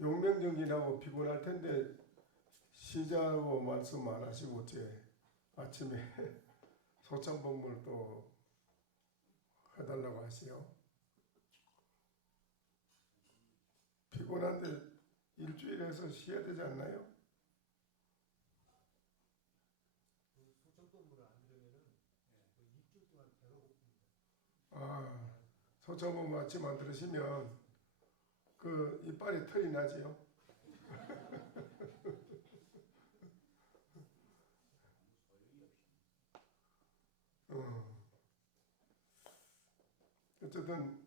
용맹정진하고 피곤할 텐데 시자하고 말씀 안 하시고 어째 아침에 소창법문을 또 해달라고 하시요. 피곤한데 일주일에서 쉬어야 되지 않나요? 소청법문을 안 들으면은 일주일 동안 배가 고픕니다. 아, 소창법문 아침 안 들으시면 그 이빨에 털이 나지요. 어, 어쨌든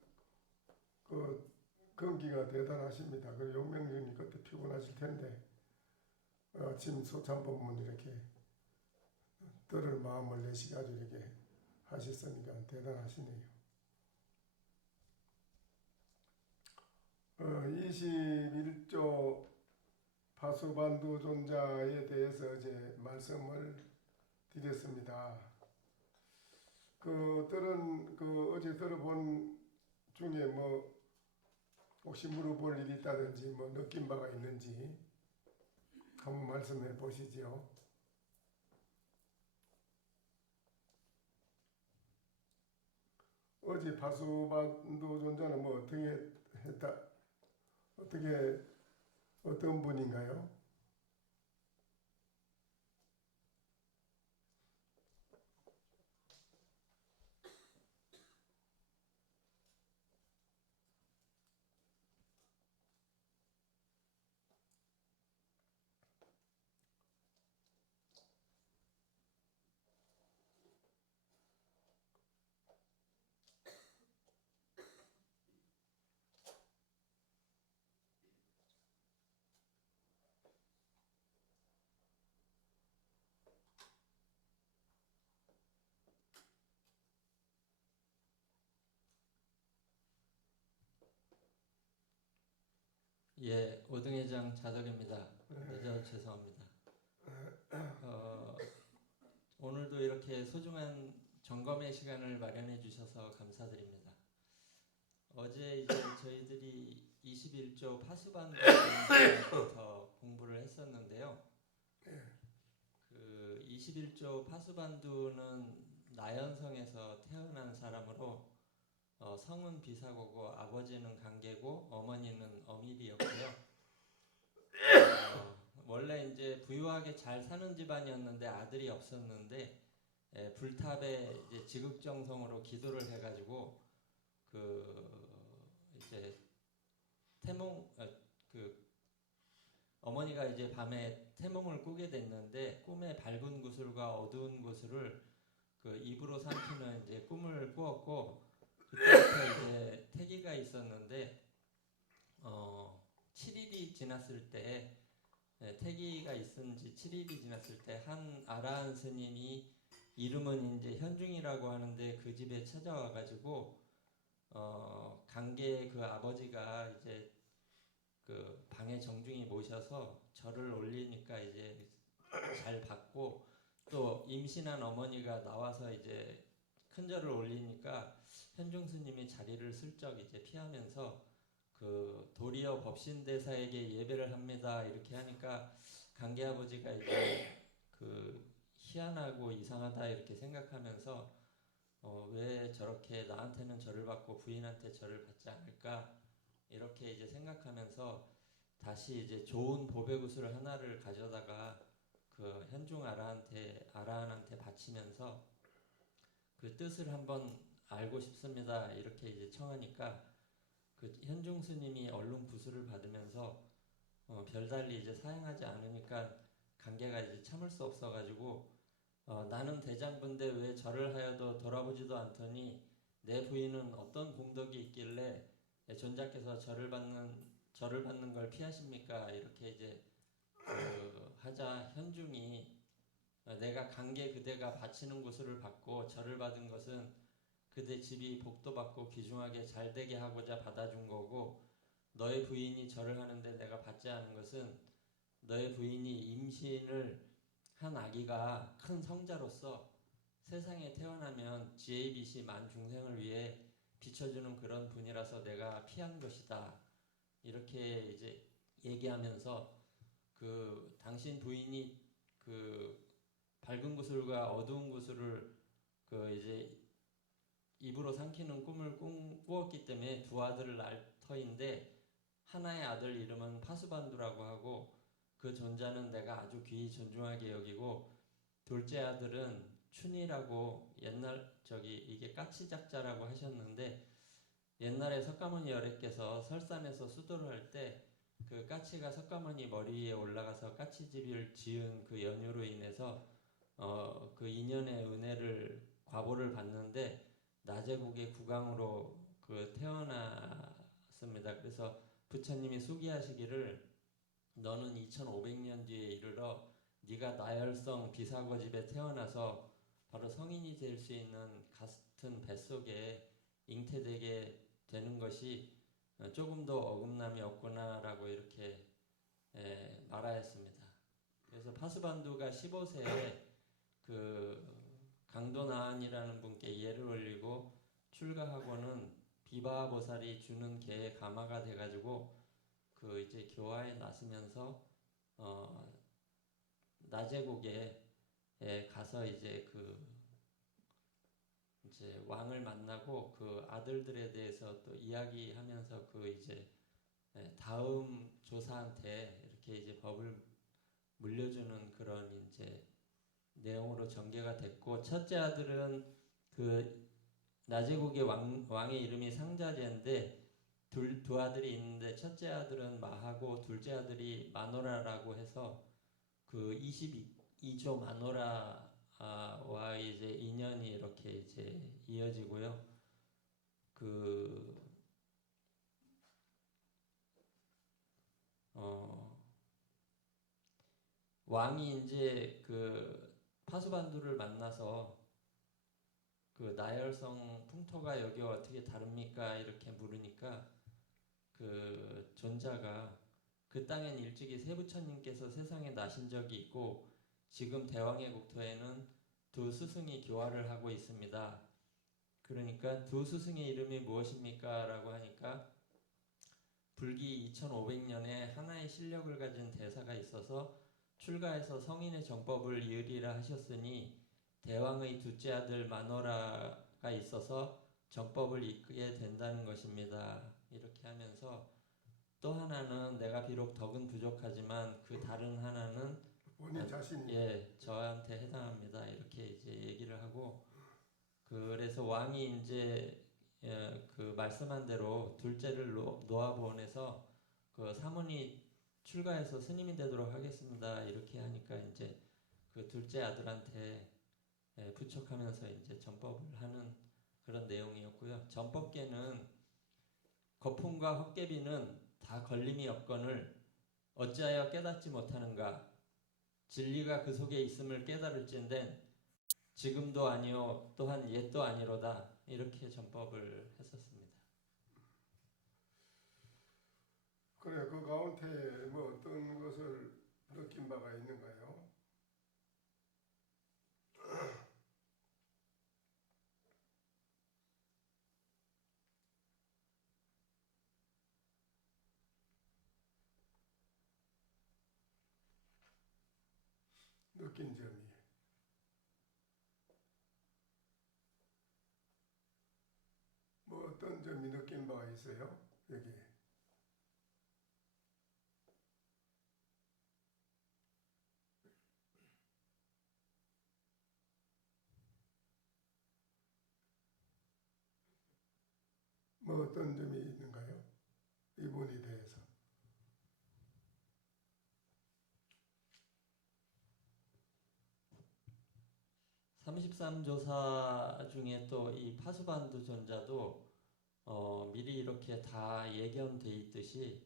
그 건기가 대단하십니다. 그 용맹정님 그때 피곤하실 텐데 아침 소창법문 이렇게 들을 마음을 내시가지고 이렇게 하셨으니까 대단하시네요. 21조 파수반두 존자에 대해서 이제 말씀을 드렸습니다. 어제 들어본 중에 뭐 혹시 물어볼 일이 있다든지 뭐 느낀 바가 있는지 한번 말씀해 보시지요. 어제 파수반두 존자는 뭐 어떻게 했다? 어떤 분인가요? 예, 오등회장 자덕입니다. 늦어 죄송합니다. 오늘도 이렇게 소중한 점검의 시간을 마련해 주셔서 감사드립니다. 어제 이제 저희들이 21조 파수반두에 대해서 공부를 했었는데요. 그 21조 파수반두는 나연성에서 태어난 사람으로 성은 비사고고 아버지는 강계고 어머니는 어밀이었고요. 원래 이제 부유하게 잘 사는 집안이었는데 아들이 없었는데 불탑에 이제 지극정성으로 기도를 해가지고 이제 어머니가 이제 밤에 태몽을 꾸게 됐는데 꿈에 밝은 구슬과 어두운 구슬을 입으로 삼키는 이제 꿈을 꾸었고 그때부터 이제 태기가 있었는데 7일이 지났을 때 태기가 있은 지 7일이 지났을 때 한 아라한 스님이 이름은 이제 현중이라고 하는데 그 집에 찾아와가지고 강계 그 아버지가 이제 그 방에 정중히 모셔서 절을 올리니까 이제 잘 받고 또 임신한 어머니가 나와서 이제 큰 절을 올리니까 현중 스님이 자리를 슬쩍 이제 피하면서 도리어 법신대사에게 예배를 합니다 이렇게 하니까 강계 아버지가 이제 희한하고 이상하다 이렇게 생각하면서 왜 저렇게 나한테는 절을 받고 부인한테 절을 받지 않을까 이렇게 이제 생각하면서 다시 이제 좋은 보배구슬 하나를 가져다가 현중 아라한테 바치면서 그 뜻을 한번 알고 싶습니다 이렇게 이제 청하니까 현중 스님이 얼른 구슬을 받으면서 별달리 이제 사양하지 않으니까 강계가 이제 참을 수 없어가지고 나는 대장부인데 왜 절을 하여도 돌아보지도 않더니 내 부인은 어떤 공덕이 있길래 존자께서 절을 받는 걸 피하십니까? 이렇게 이제 하자 현중이 내가 강계 그대가 바치는 구슬을 받고 절을 받은 것은 그대 집이 복도 받고 귀중하게 잘 되게 하고자 받아준 거고 너의 부인이 절을 하는데 내가 받지 않은 것은 너의 부인이 임신을 한 아기가 큰 성자로서 세상에 태어나면 지혜의 빛이 만 중생을 위해 비춰주는 그런 분이라서 내가 피한 것이다. 이렇게 이제 얘기하면서 그 당신 부인이 그 밝은 구슬과 어두운 구슬을 그 이제 입으로 삼키는 꿈을 꾸었기 때문에 두 아들을 낳을 터인데 하나의 아들 이름은 파수반두라고 하고 그 존자는 내가 아주 귀히 존중하게 여기고 둘째 아들은 춘이라고 옛날 이게 까치작자라고 하셨는데 옛날에 석가모니 열애께서 설산에서 수도를 할 때 그 까치가 석가모니 머리 위에 올라가서 까치집을 지은 그 연유로 인해서 그 인연의 은혜를 과보를 받는데 나제국의 국왕으로 그 태어났습니다. 그래서 부처님이 수기하시기를 너는 2500년 뒤에 이르러 네가 나열성 비사거집에 태어나서 바로 성인이 될 수 있는 같은 뱃속에 잉태되게 되는 것이 조금 더 어긋남이 없구나라고 이렇게 말하였습니다. 그래서 파수반두가 15세에 그 강도나한이라는 분께 예를 올리고 출가하고는 비바보살이 주는 개의 가마가 돼가지고 그 이제 교화에 나서면서 나제국에 가서 이제 이제 왕을 만나고 그 아들들에 대해서 또 이야기하면서 그 이제 다음 조사한테 이렇게 이제 법을 물려주는 그런 이제 내용으로 전개가 됐고 첫째 아들은 그 나제국의 왕의 이름이 상자제인데 두 아들이 있는데 첫째 아들은 마하고 둘째 아들이 마노라라고 해서 그 22조 마노라와 이제 인연이 이렇게 이제 이어지고요. 왕이 이제 그 파수반두를 만나서 그 나열성 풍토가 여기 어떻게 다릅니까? 이렇게 물으니까 그 존자가 그 땅엔 일찍이 세부처님께서 세상에 나신 적이 있고 지금 대왕의 국토에는 두 스승이 교화를 하고 있습니다. 그러니까 두 스승의 이름이 무엇입니까? 라고 하니까 불기 2500년에 하나의 실력을 가진 대사가 있어서 출가해서 성인의 정법을 이으리라 하셨으니 대왕의 둘째 아들 마노라가 있어서 정법을 이끌게 된다는 것입니다. 이렇게 하면서 또 하나는 내가 비록 덕은 부족하지만 그 다른 하나는 본인 자신이 저한테 해당합니다. 이렇게 이제 얘기를 하고 그래서 왕이 이제 그 말씀한 대로 둘째를 놓아보내서 그 사문이 출가해서 스님이 되도록 하겠습니다. 이렇게 하니까 이제 그 둘째 아들한테 부척하면서 이제 전법을 하는 그런 내용이었고요. 전법계는 거품과 헛개비는 다 걸림이 없거늘 어찌하여 깨닫지 못하는가? 진리가 그 속에 있음을 깨달을진된 지금도 아니요 또한 옛도 아니로다. 이렇게 전법을 했었습니다. 그래 그 가운데 뭐 어떤 것을 느낀 바가 있는가요? 느낀 점이 뭐 어떤 점이 느낀 바가 있어요? 여기 뭐 어떤 점이 있는가요? 이 부분에 대해서 33조사 중에 또 이 파수반두 존자도 미리 이렇게 다 예견돼 있듯이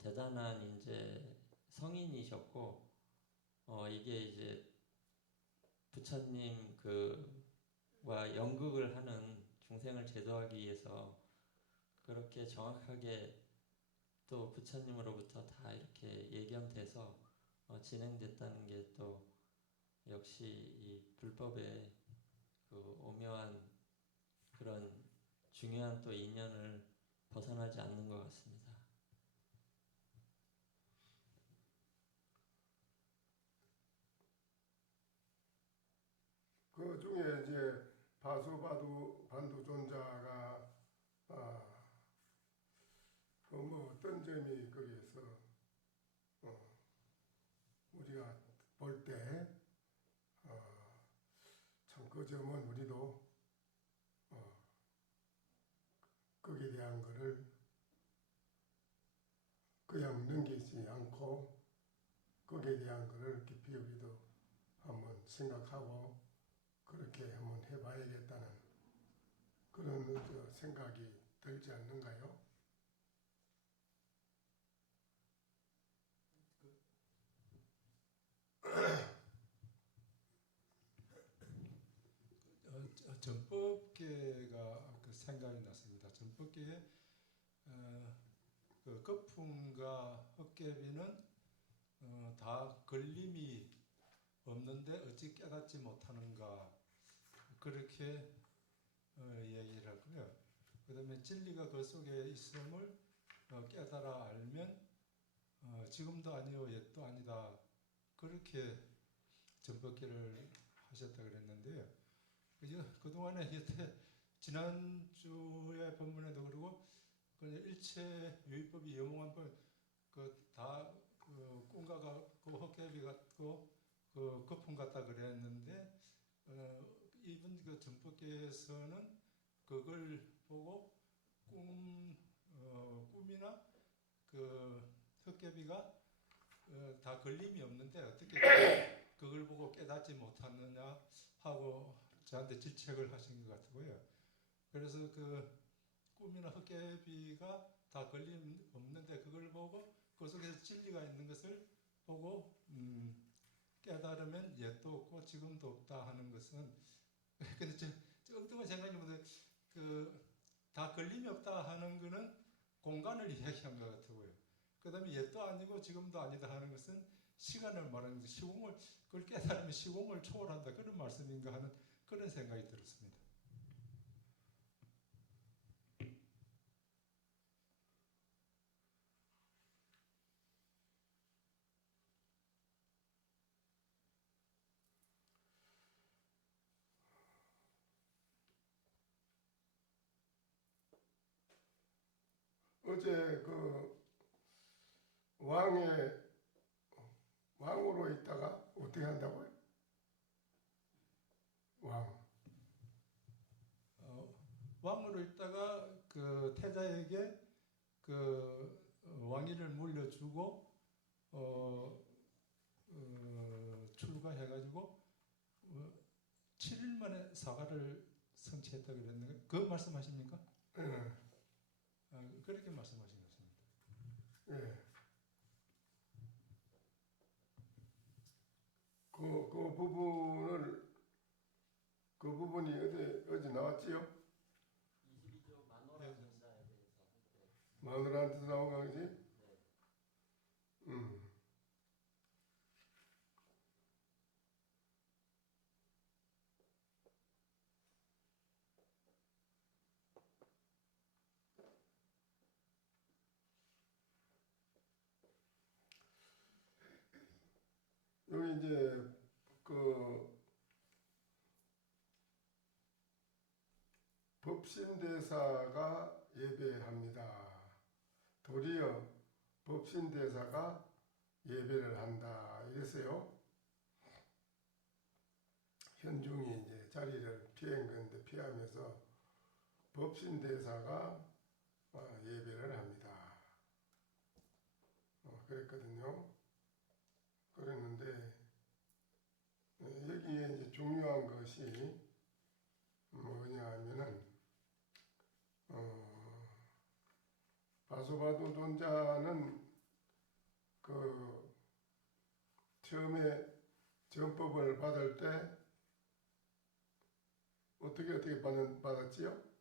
대단한 이제 성인이셨고 이게 이제 부처님 그와 연극을 하는 중생을 제도하기 위해서 그렇게 정확하게 또 부처님으로부터 다 이렇게 예견돼서 진행됐다는 게 또 역시 이 불법의 그 오묘한 그런 중요한 또 인연을 벗어나지 않는 것 같습니다. 바소바두 반두존자가 뭐 어떤 점이 거기에서 우리가 볼 때 참 그 점은 우리도 거기에 대한 거를 그냥 넘기지 않고 거기에 대한 거를 깊이 우리도 한번 생각하고 그렇게 한번 해봐야겠다는 그런 생각이 들지 않는가요? 전법계가 그 생각이 났습니다. 전법계에 그 거품과 헛개비는 다 걸림이 없는데 어찌 깨닫지 못하는가 그렇게 이야기를 하고요. 그 다음에 진리가 그 속에 있음을 깨달아 알면 지금도 아니요 옛도 아니다 그렇게 전법계를 하셨다 그랬는데요. 그동안에 여태 지난주에 본문에도 그러고 일체 유의법이 영원한 그다 꿈과 같고 헛개비 같고 그 거품 같다 그랬는데 이분 그 전법계에서는 그걸 보고 꿈이나 그 헛개비가 다 걸림이 없는데 어떻게 그걸 보고 깨닫지 못하느냐 하고 저한테 질책을 하신 것 같고요. 그래서 그 꿈이나 헛개비가 다 걸림 없는데 그걸 보고 그 속에서 진리가 있는 것을 보고 깨달으면 옛도 없고 지금도 없다 하는 것은 근데 저 엉뚱한 생각이면 그다 걸림이 없다 하는 거는 공간을 이야기한 것 같고요. 그 다음에 옛도 아니고 지금도 아니다 하는 것은 시간을 말하는 것, 시공을 그걸 깨달으면 시공을 초월한다 그런 말씀인가 하는 그런 생각이 들었습니다. 어제 그 왕으로 있다가 어떻게 한다고요? 왕으로 있다가 그 태자에게 그 왕위를 물려주고 출가해가지고 7일 만에 사과를 성취했다 그랬는데 그 말씀하십니까? 예. 그렇게 말씀하신 것 같습니다. 예. 그 부분이 어제 나왔지요? 22조 마노라 전자에 대해서 마누라한테서 나온 거지? 네. 여기 이제 그 법신대사가 예배합니다. 도리어 법신대사가 예배를 한다 이랬어요. 현중이 이제 자리를 피한 건데 피하면서 법신대사가 예배를 합니다. 그랬거든요. 그랬는데 여기에 이제 중요한 것이 뭐냐 하면은 바소바두 존자는 그 처음에 전법을 받을 때 어떻게 받았지요?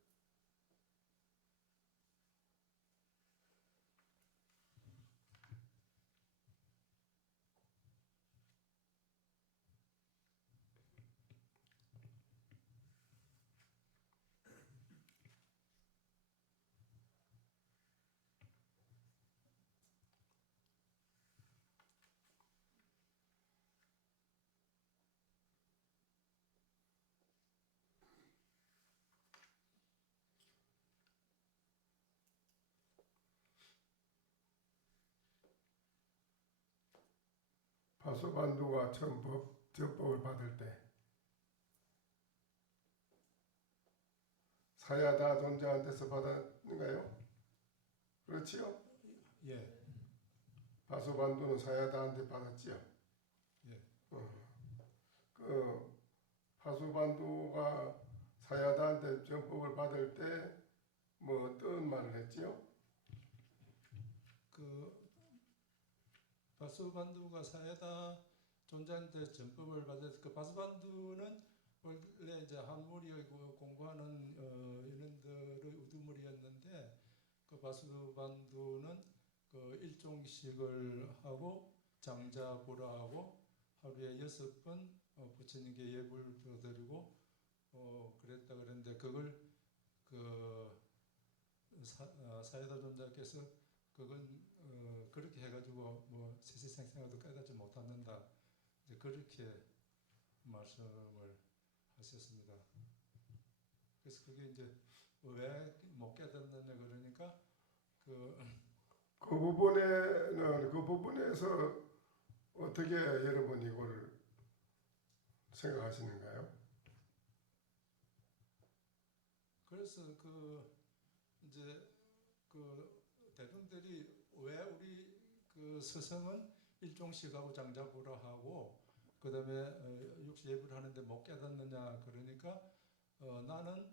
파수반두가 전법을 받을 때 사야다 존자한테서 받았는가요? 그렇지요? 예, 파수반두는 사야다한테 받았지요. 예. 그 파수반두가 사야다한테 전법을 받을 때 뭐 어떤 말을 했지요? 그 바수반두가 사야다 존자한테 전법을 받아서 그 바수반두는 원래 이제 한무리고 공부하는 인원들의 우두머리였는데 그 바수반두는 그 일종식을 하고 장자보라하고 하루에 6번 부처님께 예불 드리고 그랬다 그랬는데 그걸 그 사야다 존자께서 그건 그렇게 해가지고 뭐 세세생생하도 깨닫지 못하는다 이제 그렇게 말씀을 하셨습니다. 그래서 그게 이제 왜 못 깨닫느냐 그러니까 그 부분에서 어떻게 여러분 이걸 생각하시는가요? 그래서 이제 대중들이 왜 우리 스승은 일종식하고 장자부라하고 그다음에 육시예불 하는데 못 깨닫느냐 그러니까 나는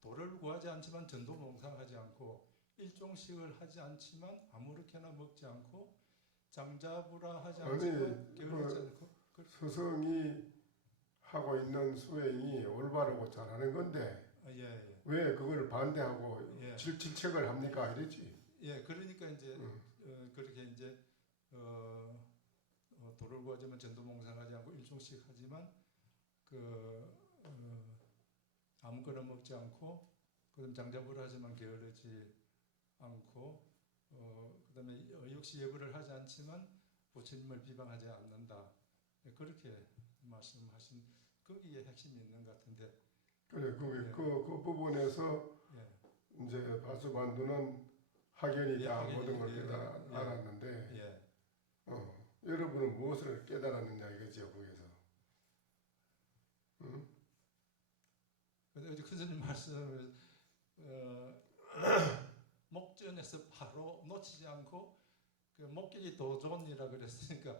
도를 구하지 않지만 전도몽상하지 않고 일종식을 하지 않지만 아무렇게나 먹지 않고 장자부라 하지 않지만 게으르지 않고 스승이 하고 있는 수행이 올바르고 잘하는 건데 예. 왜 그걸 반대하고 예. 질책을 합니까? 이랬지. 예, 그러니까 이제 그렇게 이제 도를 구하지만 전도몽상하지 않고 일종식 하지만 아무거나 먹지 않고 그다음 장자부를 하지만 게으르지 않고 그다음에 역시 예불을 하지 않지만 부처님을 비방하지 않는다. 예, 그렇게 말씀하신 거기에 핵심이 있는 것 같은데. 그래, 예. 그 부분에서 예. 이제 바수반두는 학연이다 예, 모든 걸 예, 알았는데 예. 여러분은 무엇을 깨달았느냐 이거죠 거기서. 근데 어제 큰 스님 말씀을 목전에서 바로 놓치지 않고 그 목길이 도존이라 그랬으니까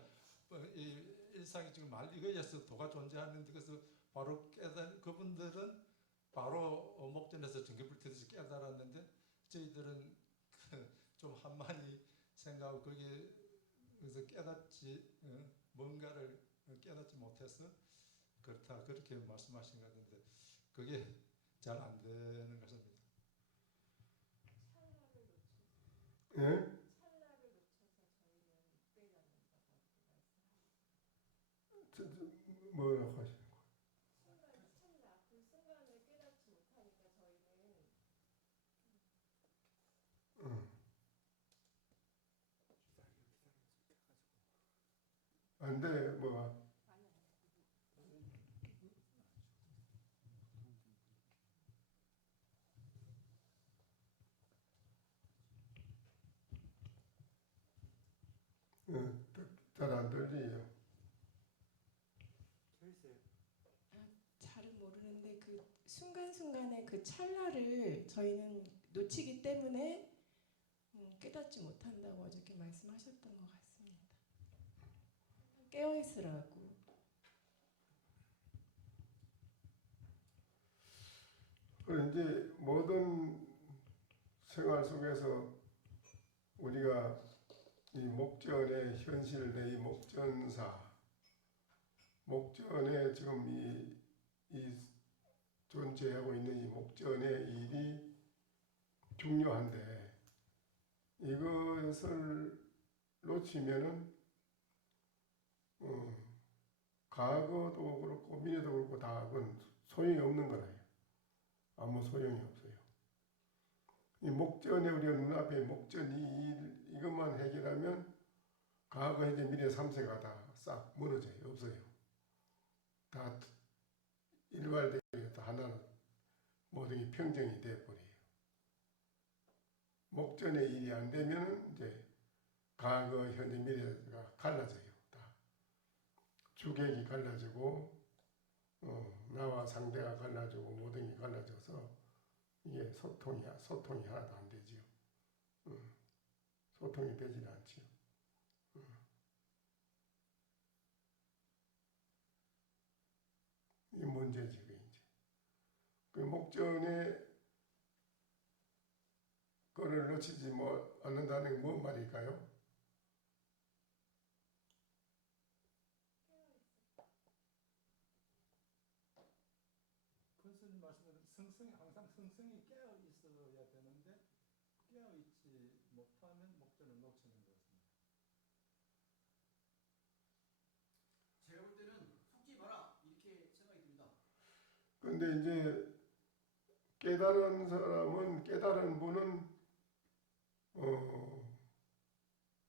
이 일상이 지금 이거에서 도가 존재하는데 그래서 바로 그분들은 바로 목전에서 전기불 켜듯이 깨달았는데 저희들은 좀 한만히 생각하고 거기에서 깨닫지 뭔가를 깨닫지 못해서 그렇다 그렇게 말씀하신 것 같은데 그게 잘 안 되는 것입니다. 예? 뭐라고 하시는 거예요? 안 돼, 뭐가? 잘 안 들리요. 잘은 모르는데 그 순간순간의 그 찰나를 저희는 놓치기 때문에 깨닫지 못한다고 어저께 말씀하셨던 것 같습니다. 깨어있으라고. 이제 모든 생활 속에서 우리가 이 목전의 현실 내 목전사, 목전에 지금 이 존재하고 있는 이 목전의 일이 중요한데 이것을 놓치면은 과거도 그렇고 미래도 그렇고 다 그건 소용이 없는 거예요. 아무 소용이 없어요. 이 목전에 우리가 눈앞에 목전 이것만 해결하면 과거, 현재, 미래 3세가 다 싹 무너져요. 없어요. 다 일괄되게 다 하나는 모든 게 평정이 돼버려요. 목전의 일이 안 되면 이제 과거, 현재, 미래가 갈라져요. 다 주객이 갈라지고 나와 상대가 갈라지고 모든 게 갈라져서 이게 소통이 하나도 안 되지요. 소통이 되질 않지요. 이 문제지 그게 이제. 그 목전에 거를 놓치지 않는다는 게 뭔 말일까요? 권수님 말씀대로 항상 성성이 깨어 있어야 되는데 깨어 있지 못하면 목전을 놓치는 것 같습니다. 제가 볼 때는 속지 마라 이렇게 생각이 듭니다. 근데 이제 깨달은 분은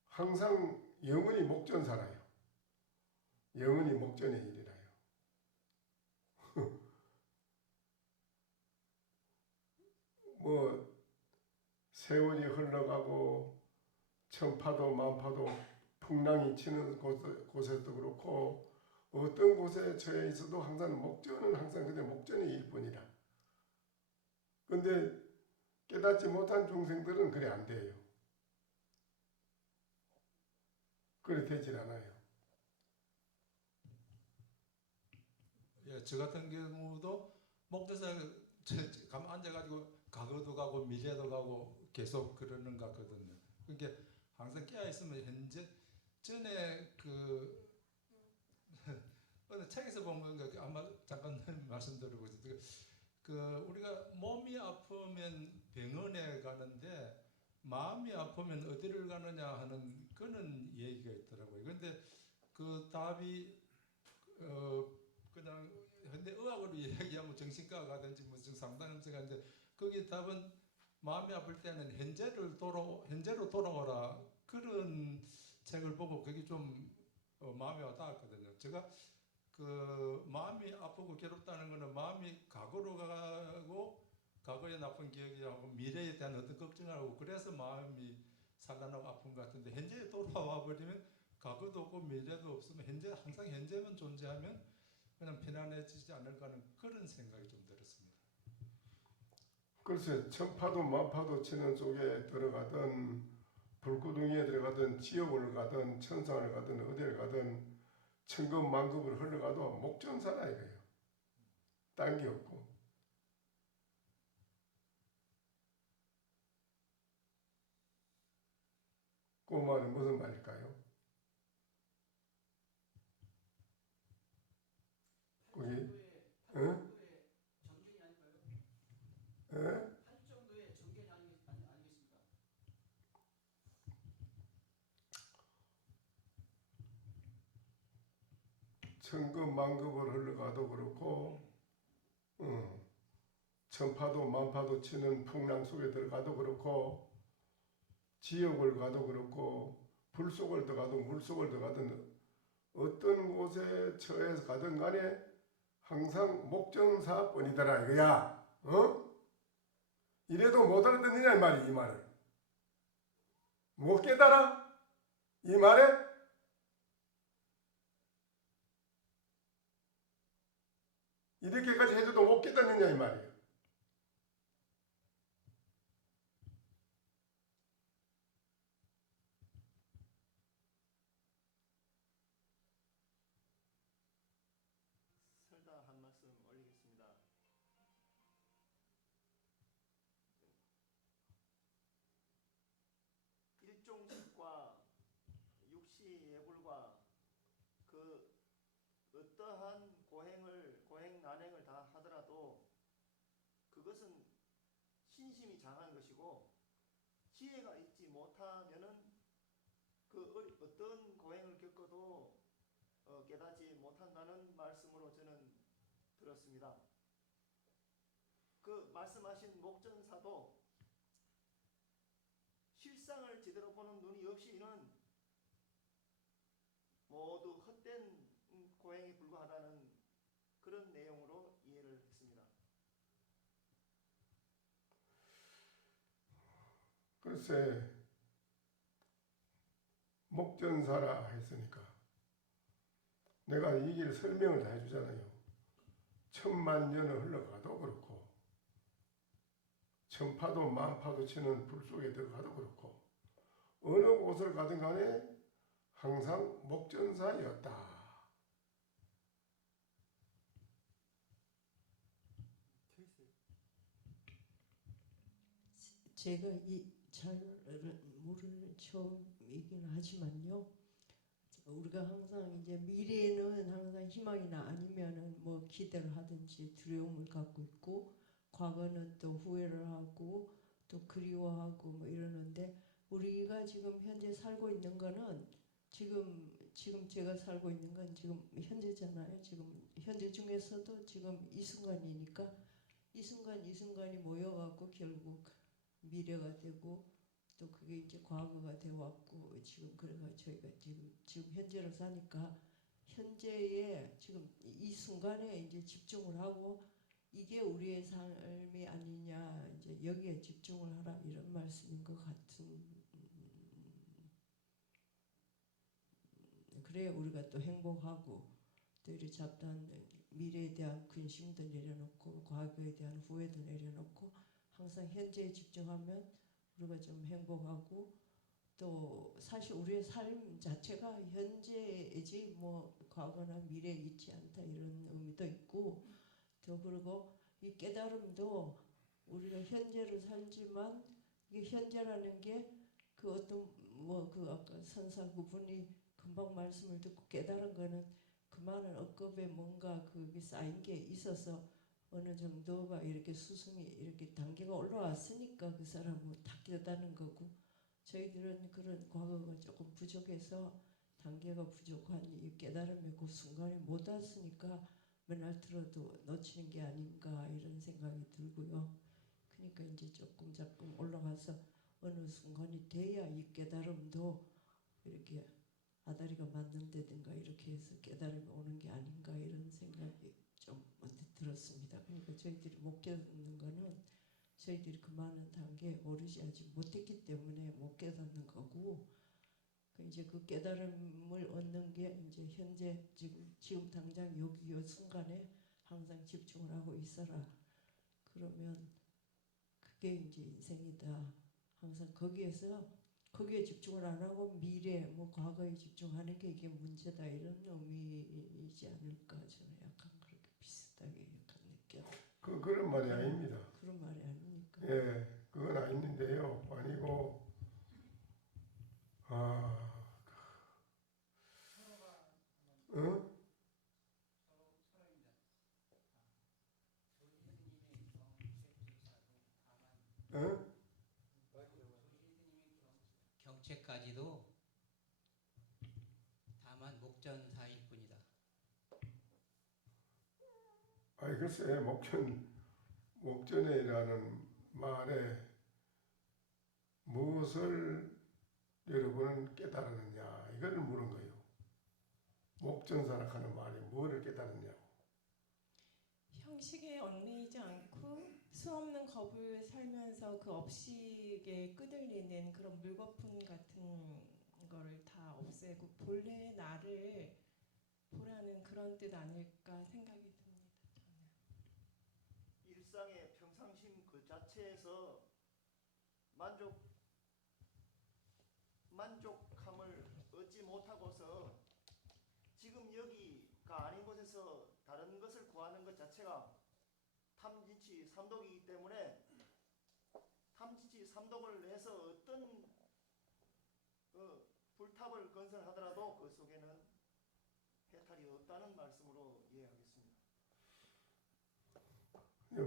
항상 영원히 목전 살아요. 영원히 목전에 이르라요. 세월이 흘러가고 천파도 만파도 풍랑이 치는 곳에도 그렇고 어떤 곳에 처해 있어도 항상 목전은 항상 그냥 목전에 일 뿐이라. 근데 깨닫지 못한 중생들은 그래 안 돼요. 그래 되질 않아요. 예, 저 같은 경우도 목전에 가만 앉아가지고 과거도 가고 미래도 가고 계속 그러는 것 같거든요. 그러니까 항상 깨어 있으면 현재 전에 어느 책에서 본 건가 아마 잠깐 말씀드리고 우리가 몸이 아프면 병원에 가는데 마음이 아프면 어디를 가느냐 하는 그런 얘기가 있더라고요. 그런데 그 답이 그냥 현대 의학으로 얘기하면 정신과가 가든지 무슨 상담원가 하는데 거기 답은 마음이 아플 때는 현재로 돌아오라 그런 책을 보고 그게 좀 마음에 와닿았거든요. 제가 그 마음이 아프고 괴롭다는 거는 마음이 과거로 가고 과거의 나쁜 기억이하고 미래에 대한 어떤 걱정하고 그래서 마음이 산란하고 아픈 것 같은데 현재에 돌아와 버리면 과거도 없고 미래도 없으면 항상 현재만 존재하면 그냥 편안해지지 않을까 하는 그런 생각이 좀 들었습니다. 글쎄 천파도 만파도 치는 속에 들어가든 불구덩이에 들어가든 지옥을 가든 천상을 가든 어디를 가든 천급만급을 흘러가도 목전사라 이거예요. 딴 게 없고. 그 말은 무슨 말일까요? 그게 응? 정견이 아닐까요? 응? 한 정도의 정견이 아니겠습니까? 천급만급을 흘러가도 그렇고 천파도 만파도 치는 풍랑 속에 들어가도 그렇고 지옥을 가도 그렇고 불 속을 들어가도 물 속을 들어가든 어떤 곳에 처해서 가든 간에 항상 목전사뿐이더라 이거야. 이래도 못 알아듣느냐 이 말이 이 말을. 못 깨달아? 이 말에? 이렇게까지 해줘도 못 깨닫느냐 이 말이에요. 설다 한 말씀 올리겠습니다. 일종식과 육시예불과 그 어떠한 고행 난행을 다 하더라도 그것은 신심이 장한 것이고 지혜가 있지 못하면은 그 어떤 고행을 겪어도 깨닫지 못한다는 말씀으로 저는 들었습니다. 그 말씀하신 목전사도 실상을 제대로 보는 눈이 없이는 모두 헛된 고행에 불과하다는 그런 내용으로 이해를 했습니다. 글쎄 목전사라 했으니까 내가 이 길 설명을 다 해주잖아요. 천만 년을 흘러가도 그렇고 천파도 만파도 치는 불 속에 들어가도 그렇고 어느 곳을 가든 간에 항상 목전사였다. 제가 잘 모르는 처음이긴 하지만요. 우리가 항상 이제 미래는 항상 희망이나 아니면은 뭐 기대를 하든지 두려움을 갖고 있고 과거는 또 후회를 하고 또 그리워하고 뭐 이러는데 우리가 지금 현재 살고 있는 거는 지금 제가 살고 있는 건 지금 현재잖아요. 지금 현재 중에서도 지금 이 순간이니까 이 순간이 모여갖고 결국 미래가 되고 또 그게 이제 과거가 되어 왔고 지금 그래가 저희가 지금 현재로 사니까 현재에 지금 이 순간에 이제 집중을 하고 이게 우리의 삶이 아니냐 이제 여기에 집중을 하라 이런 말씀인 것 같은 그래야 우리가 또 행복하고 또 이렇게 잡다한 미래에 대한 근심도 내려놓고 과거에 대한 후회도 내려놓고 항상 현재에 집중하면 우리가 좀 행복하고 또 사실 우리의 삶 자체가 현재이지 뭐 과거나 미래에 있지 않다 이런 의미도 있고 또 그리고 이 깨달음도 우리가 현재를 살지만 이게 현재라는 게 그 어떤 뭐 그 아까 선사 그분이 금방 말씀을 듣고 깨달은 거는 그 많은 억겁에 뭔가 그게 쌓인 게 있어서 어느 정도가 이렇게 수승이 이렇게 단계가 올라왔으니까 그 사람은 다 깨닫는 거고 저희들은 그런 과거가 조금 부족해서 단계가 부족한 이 깨달음의 그 순간에 못 왔으니까 맨날 들어도 놓치는 게 아닌가 이런 생각이 들고요. 그러니까 이제 조금 올라가서 어느 순간이 돼야 이 깨달음도 이렇게 아다리가 맞는다든가 이렇게 해서 깨달음이 오는 게 아닌가 이런 생각이 좀 언뜻 들었습니다. 그러니까 저희들이 못 깨닫는 거는 저희들이 그 많은 단계에 오르지 아직 못했기 때문에 못 깨닫는 거고 이제 그 깨달음을 얻는 게 이제 현재 지금 당장 여기 이 순간에 항상 집중을 하고 있어라. 그러면 그게 이제 인생이다. 항상 거기에 집중을 안 하고 미래 뭐 과거에 집중하는 게 이게 문제다 이런 의미이지 않을까 저는 약간 그렇게 비슷하게 약간 느껴요. 그런 말이 아닙니다. 그런 말이 아닙니까? 예, 그건 아닌데요. 아니고 어? 어? 경체까지도 다만 목전사일 뿐이다. 아니 글쎄 목전이라는 말에 무엇을 여러분은 깨달았느냐 이걸 물은 거예요. 목전사라 하는 말이 무엇을 깨달았냐고. 형식에 얽매이지 않고 수없는 겁을 살면서 그 업식에 끄들리는 그런 물거품 같은 거를 다 없애고 본래의 나를 보라는 그런 뜻 아닐까 생각이 듭니다. 저는. 일상의 평상심 그 자체에서 만족함을 얻지 못하고서 지금 여기가 아닌 곳에서 다른 것을 구하는 것 자체가 탐진치 삼독이기 때문에 탐진치 삼독을 내서 어떤 불탑을 건설하더라도 그 속에는 해탈이 없다는 말씀으로 이해하겠습니다.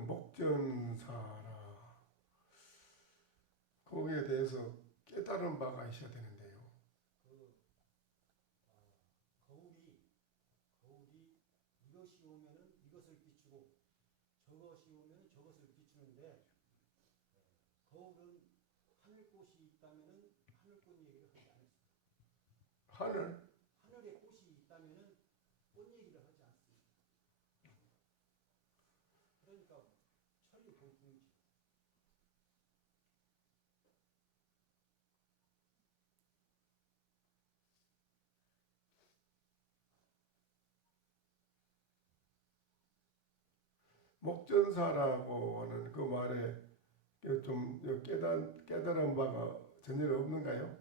목전사라 거기에 대해서 깨달은 바가 있어야 되는데요. 거울이 이것이 오면은 이것을 비추고 저것이 오면은 저것을 비추는데 거울은 하늘꽃이 있다면은 하늘꽃 얘기를 하지 않습니다. 하늘에 꽃이 있다면은 꽃 얘기를 하지 않습니다. 그러니까 천리 공통이죠. 목전사라고 하는 그 말에 좀 깨달은 바가 전혀 없는가요?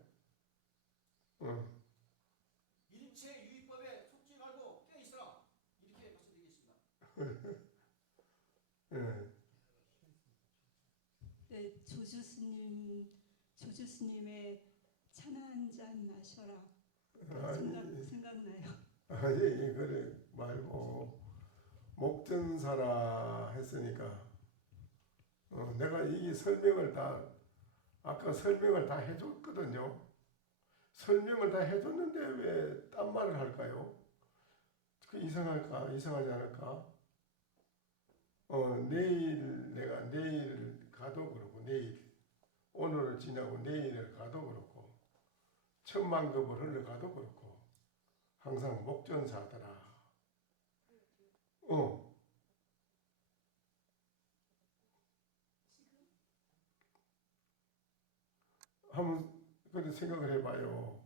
일체 유의법에 속지 말고 깨 있어라. 이렇게 말씀드리겠습니다. 예. 네, 조주스님의 차나 한 잔 마셔라. 생각나요. 아니 그래 말고 목전사라 했으니까 내가 이 설명을 아까 설명을 다 해줬거든요. 설명을 다 해줬는데 왜 딴 말을 할까요? 그 이상하지 않을까? 내일 가도 그렇고 오늘을 지나고 내일을 가도 그렇고 천만급을 흘러가도 그렇고 항상 목전사더라. 한번 그렇게 생각을 해봐요.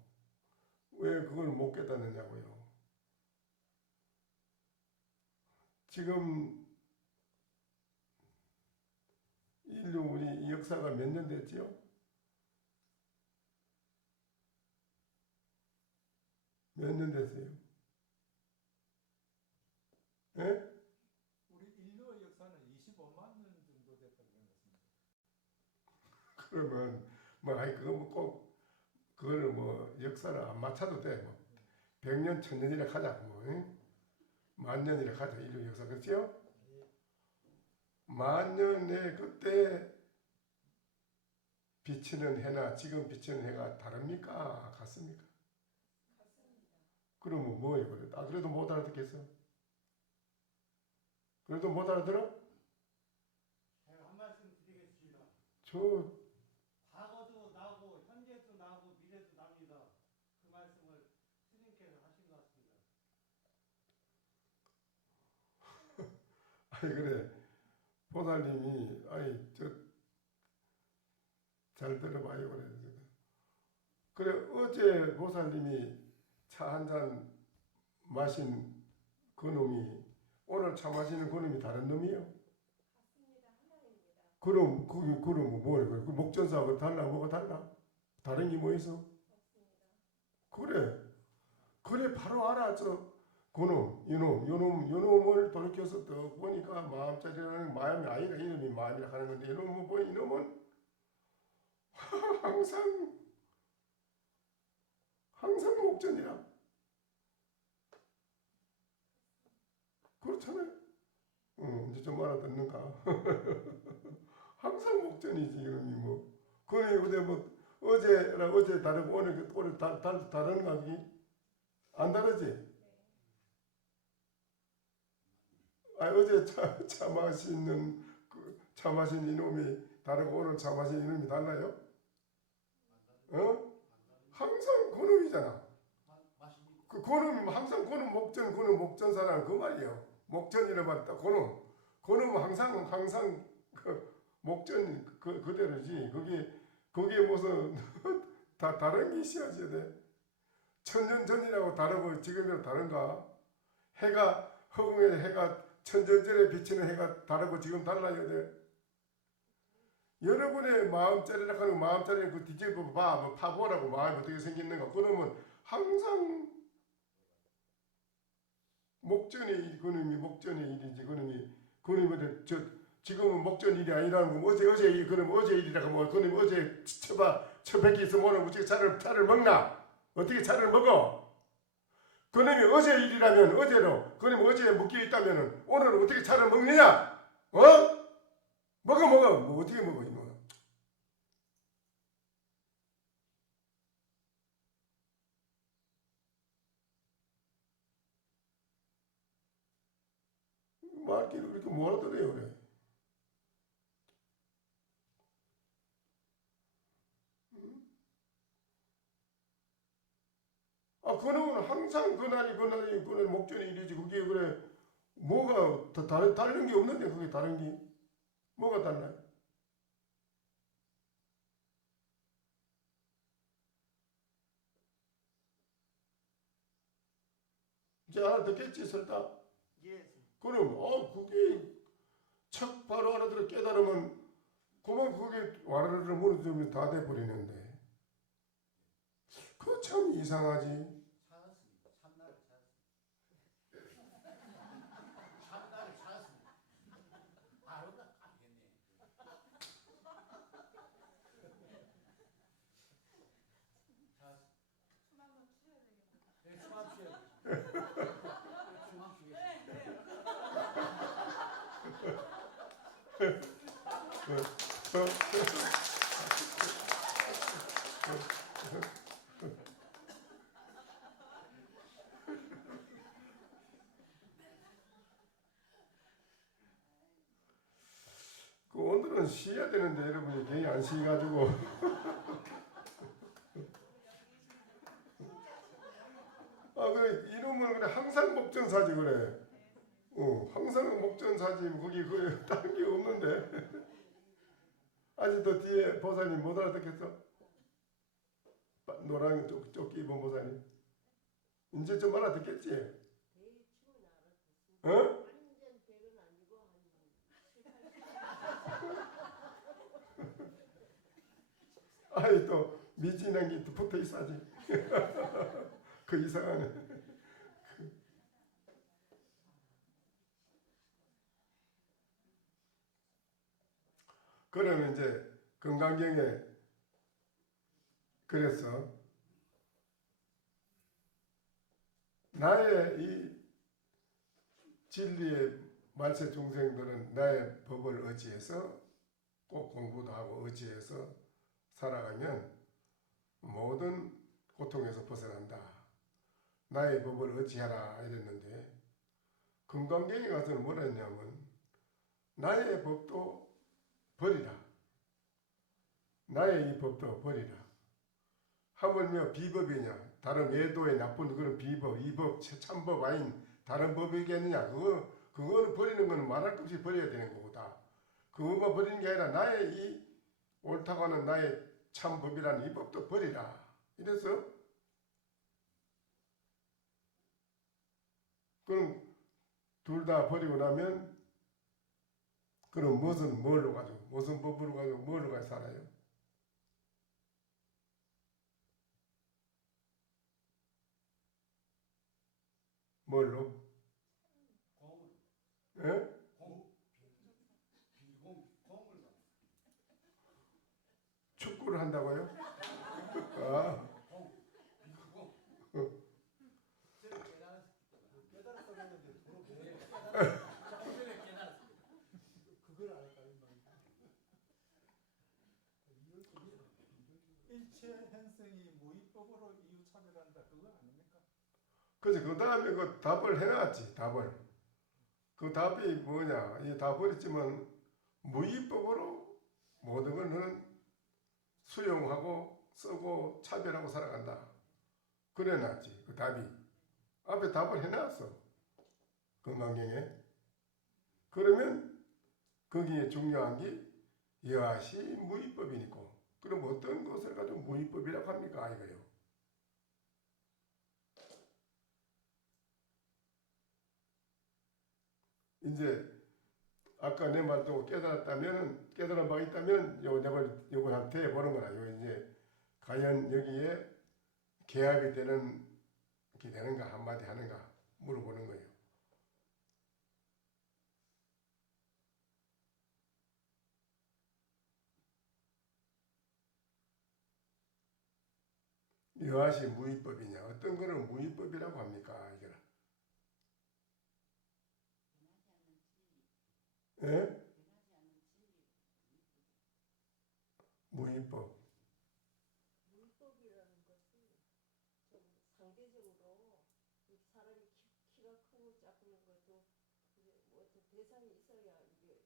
왜 그걸 못 깨닫느냐고요. 지금 인류 우리 역사가 몇 년 됐지요? 몇 년 됐어요? 예? 우리 인류의 역사는 25만 년 정도 됐다고 생각합니다. 그러면 그거를 역사를 안 맞춰도 돼. 100년, 1000년이라 하자. 만년이라 하자. 인류 역사. 그렇죠? 만년에 그때 비치는 해나 지금 비치는 해가 다릅니까? 같습니까? 그러면 뭐예요? 그래도 못 알아듣겠어? 그래도 못 알아들어? 제가 한 말씀 드리겠습니다. 저 과거도 나고 현재도 나고 미래도 납니다. 그 말씀을 스님께서 하신 것 같습니다. 아니 그래 보살님이 잘 들어봐요 그래 어제 보살님이 차 한 잔 마신 그 놈이 오늘 차 마시는 그 놈이 다른 놈이에요? 같습니다. 하나입니다. 그럼 뭐예요? 그 목전사하고 달라? 뭐가 달라? 다른 게 뭐 있어? 없습니다. 그래 바로 알아. 요놈을 돌이켜서 또 보니까 마음자리라는 마음이 아니라 이놈이 마음이라 하는 건데 이놈은 항상 목전이라. 그렇잖아요. 이제 좀 알아듣는가? 항상 목전이지 이놈이 그래 어제 다르고 오늘 다른가 그게? 안 다르지? 어제 차 마신 이놈이 다르고 오늘 차 마신 이놈이 달라요? 항상 그놈이잖아. 그놈이 항상 그놈 목전사라는 그 말이에요. 목전이라 말다. 그놈은 항상 그 목전 그대로지. 그게 무슨 다 다른 게 있어야지 돼. 천년 전이라고 다르고 지금이랑 다른가? 허공에 해가 천년 전에 비치는 해가 다르고 지금 달라야 돼. 여러분의 마음자리라 하는 마음자리는 그 뒤집어 봐. 파보라고 마음이 어떻게 생겼는가. 그러면 항상 목전의 일이지. 그놈이 지금은 목전 일이 아니라는 거. 어제 일이라고 그놈이 어제 처백기 있으면 오늘 어떻게 차를 먹나? 어떻게 차를 먹어? 그놈이 어제 일이라면 어제로, 그놈이 어제에 묶여 있다면 오늘은 어떻게 차를 먹느냐? 먹어. 어떻게 먹어 이놈아? 말귀를 그렇게 뭐라 그래요 그래. 그놈은 항상 그날이 목전의 일이지. 그게 그래 뭐가 다른 게 없는데 그게 다른 게 뭐가 달라요? 이제 알아듣겠지 설다? 예. 그럼 그게 척 바로 알아들어 깨달으면 그만 그게 와르르 무너지면 다 돼버리는데 그거 참 이상하지. 찾았습니다. 참나를 찾았습니다. 참나를 찾았습니다. 바로가 알겠네. 찾았습니다. 춤 한번 추셔야 되겠네요. 네, 춤 한번 추셔야 되겠습니다. 춤 한번 추겠습니다. 그 오늘은 쉬어야 되는데 여러분이 괜히 안 쉬가지고 아 그래 이름은 그래 항상 목전사지 그래. 항상 목전사지 거기 그 다른 게 없는데 아직도 뒤에 보사님 못 알아듣겠어? 노란 조끼 입은 보사님 이제 좀 알아듣겠지? 어? 아이 또 미진한 게 또 붙어 있어야지. 그 이상하네. 그러면 이제 건강경에 그래서 나의 이 진리의 말세 중생들은 나의 법을 의지해서 꼭 공부도 하고 의지해서 살아가면 모든 고통에서 벗어난다. 나의 법을 의지하라 이랬는데 건강경에 가서는 뭐라 했냐면 나의 법도 버리라. 나의 이 법도 버리라. 하물며 비법이냐 다른 외도의 나쁜 그런 비법 이 법 참법 아닌 다른 법이겠느냐 그거는 버리는 거는 말할 것 없이 버려야 되는 거다. 그것만 버리는 게 아니라 나의 이 옳다고 하는 나의 참법이라는 이 법도 버리라. 이래서 그럼 둘 다 버리고 나면 그럼 뭘로 가지고 무슨 법으로 가지고 뭘로 가지고 살아요? 뭘로? 공을. 예? 공을. 축구를 한다고요? 아, 그걸 알까요? 일체 현성이 무위법으로 이유차별한다. 그거 아닙니까? 그래서 그 다음에 그 답을 해놨지. 답을. 그 답이 뭐냐? 이 다 버렸지만 무위법으로 모든 걸 너는 수용하고 쓰고 차별하고 살아간다. 그래놨지. 그 답이. 앞에 답을 해놨어. 건강경에. 그러면 거기에 중요한 게 여하시 무위법이니까. 그럼 어떤 것을 가지고 무위법이라고 합니까? 이거요. 이제 아까 내 말도 깨달은 바가 있다면 요걸 한테 해보는 거라. 요 이제 과연 여기에 개합이 되는 게 되는가 한마디 하는가 물어보는 거예요. 여하시 무위법이냐? 어떤 거는 무위법이라고 합니까? 이거는. 예? 무위법. 물법이라는 것이 좀 상대적으로 이 사람이 키가 크고 작은 것도 이제 뭐 어떤 대상이 있어야 이게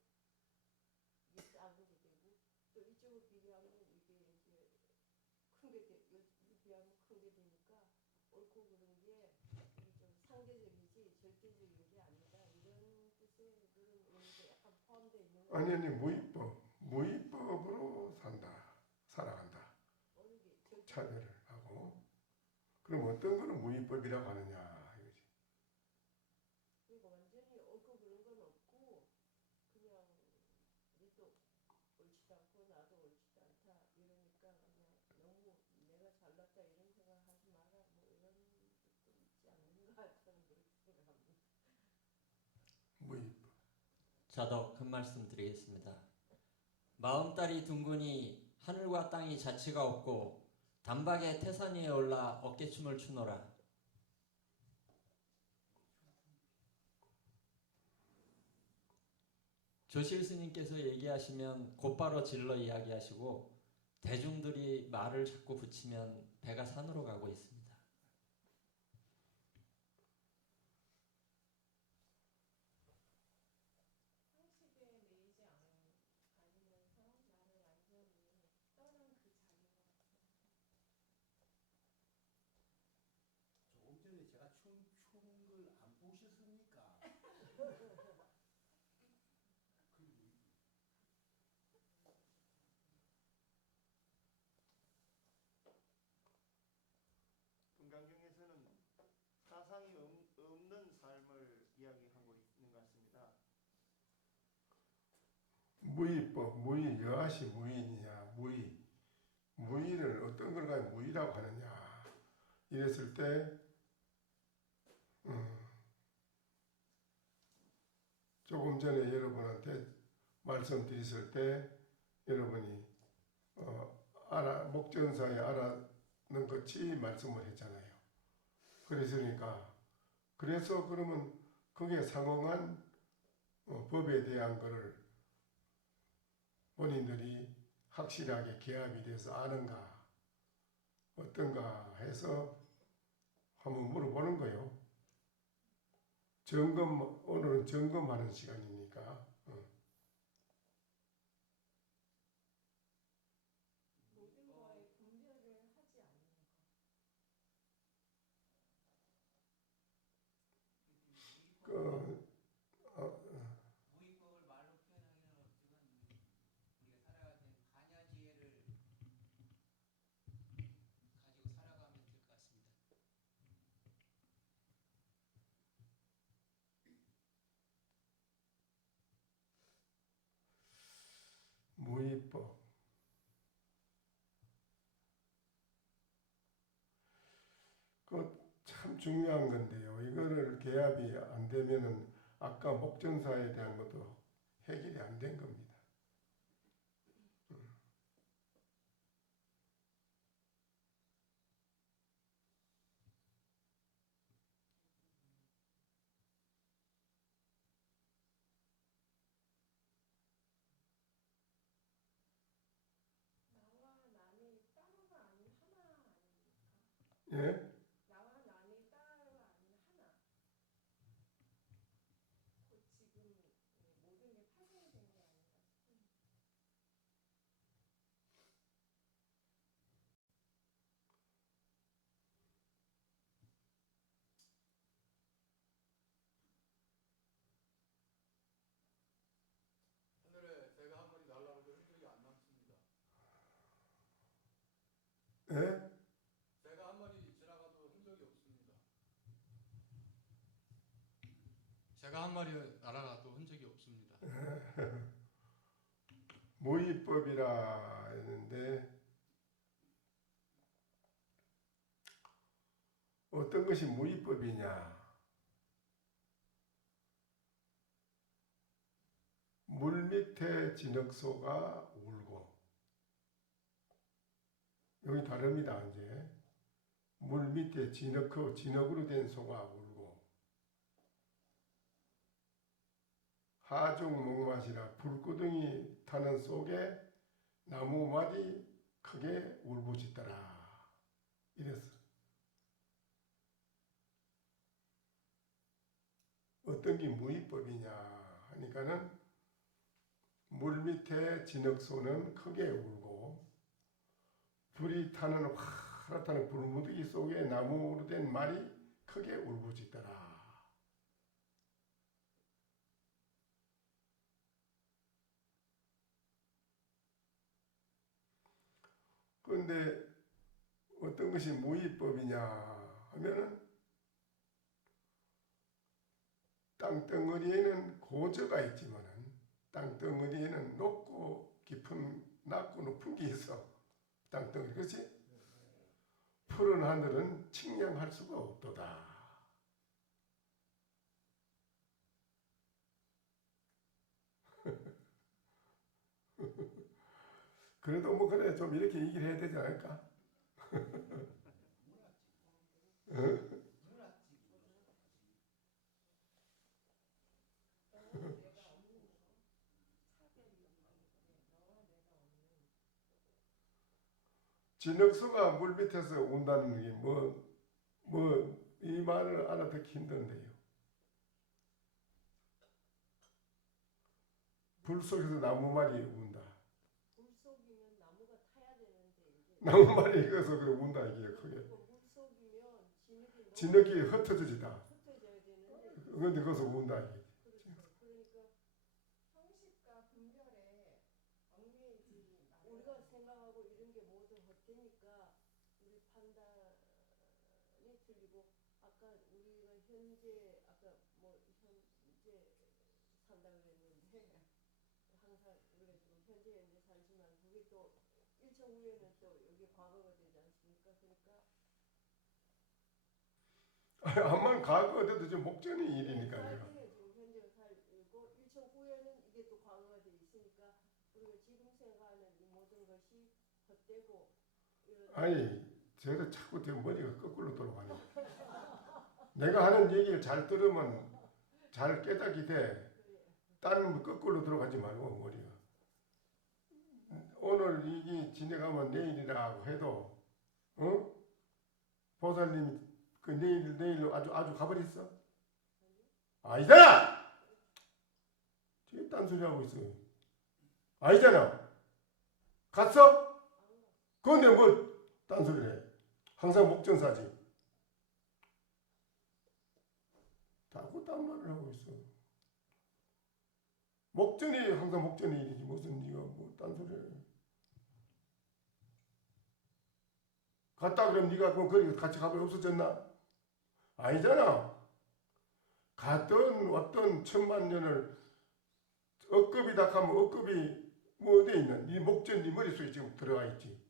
작은 게 되고 또 이쪽을 비교하면 이게 이제 큰 게 비교하면 큰 게 되니까 옳고 그른 게 좀 상대적이지 절대적인 게 아니다. 이런 뜻의 그런 의미가 약간 포함되어 있는 거. 아니 무위법으로 살아간다. 차별을 하고. 그럼 어떤 거는 무위법이라고 하느냐 이거지. 그러니까 완전히 옳고 그런 건 없고 그냥 같다 이런 생각하지 마라 뭐 이런 것도 있지 않는가 저는 그렇게 생각합니다. 무위법. 저도 큰 말씀 드리겠습니다. 마음다리 둥근이 하늘과 땅이 자취가 없고 단박에 태산 위에 올라 어깨춤을 추노라. 조실 스님께서 얘기하시면 곧바로 질러 이야기하시고 대중들이 말을 자꾸 붙이면 배가 산으로 가고 있습니다. 상식에 매이지 않으면서 나를 완전히 떠난 그 자리인 것 같아요. 조금 전에 제가 춤춘 걸 안 보셨습니까? 금강경에서는 사상이 없는 삶을 이야기하고 있는 것 같습니다. 무위법, 무위, 여하시 무위이냐, 무위. 무위를 어떤 걸 가지고 무위라고 하느냐. 이랬을 때, 조금 전에 여러분한테 말씀드렸을 때, 여러분이, 목전사에 알아는 것이 말씀을 했잖아요. 그래서 그러면 그게 상응한 법에 대한 거를 본인들이 확실하게 개합이 돼서 아는가 어떤가 해서 한번 물어보는 거예요. 오늘은 점검하는 시간이니까. 모든 거에 분별을 하지 않는 것. 무위법을 말로 표현하기는 어렵지만 우리가 살아가는 반야지혜를 가지고 살아가면 될 것 같습니다. 무위법. 참 중요한 건데요. 이거를 개합이 안 되면은 아까 목전사에 대한 것도 해결이 안 된 겁니다. 나와 남이 따로가 아닌 하나 아닙니까? 예? 나와 남이 따로가 아닌 하나. 곧 지금 모든 게 파생이 된 게 아닌가 싶습니다. 하늘에 새가 한 마리 날아가도 흔적이 안 남습니다. 예? 새가 한 마리 지나가도 흔적이 없습니다. 새가 한 마리 날아가도 흔적이 없습니다. 무위법이라 했는데 어떤 것이 무위법이냐? 물 밑에 진흙소가 울고, 여기 다릅니다. 이제 물 밑에 진흙으로 된 소가 울고, 하중 목맛이라 불구덩이 타는 속에 나무마디 크게 울부짖더라. 이랬어. 어떤 게 무위법이냐 하니까는 물 밑에 진흙소는 크게 울고 불이 타는 화락타는 불무더기 속에 나무로 된 말이 크게 울부짖더라. 그런데 어떤 것이 무위법이냐 하면은 땅덩어리에는 고저가 있지만은 땅덩어리에는 높고 높은 게 있어. 땅덩어리, 그렇지? 푸른 하늘은 측량할 수가 없도다. 그래도 뭐 그래 좀 이렇게 얘기를 해야 되지 않을까? 진흙수가 물 밑에서 운다는 게 이 말을 알아듣기 힘든데요. 불 속에서 나무말이 운다. 불 속이면 나무가 타야 되는데 이제 나무말이 익어서 그래 운다 이게 크게. 물 속이면 진흙이 진흙이 흩어지다. 흩어져야 되는데 근데 거기서 운다 이게. 그러니까 형식과 분별에 얽매이지 우리가 생각하고 이런 게 모두 헛되니까 우리 판단이 틀리고 아까 우리가 현재 아까 뭐 현재 산다 그랬는데 항상 우리가 지금 현재 살지만 그게 또 일정 후에는 또 여기 과거가 되지 않습니까? 그러니까 암만 과거가 돼도 지금 목전이 일이니까 내가. 지금 현재 살고 일정 후에는 이게 또 과거가 돼 있으니까 우리가 지금 생각하는 이 모든 것이 헛되고 아니 제가 자꾸 제 머리가 거꾸로 돌아가네. 내가 하는 얘기를 잘 들으면 잘 깨닫게 돼. 다른 거꾸로 들어가지 말고 머리가. 오늘 이게 지나가면 내일이라고 해도 보살님이 그 내일로 아주 가버렸어? 아니잖아! 되게 딴소리 하고 있어. 아니잖아. 갔어? 그런데 뭐 딴소리를 해. 항상 목전사지. 다고 딴 말을 하고 있어. 목전이 항상 목전이 일이지 무슨 네가 뭐 딴소리를 해. 갔다 그러면 네가 그럼 거기 같이 가면 없어졌나? 아니잖아. 갔던 어떤 천만 년을 억급이다 하면 억급이 뭐 어디에 있나? 네 목전 네 머릿속에 지금 들어가 있지.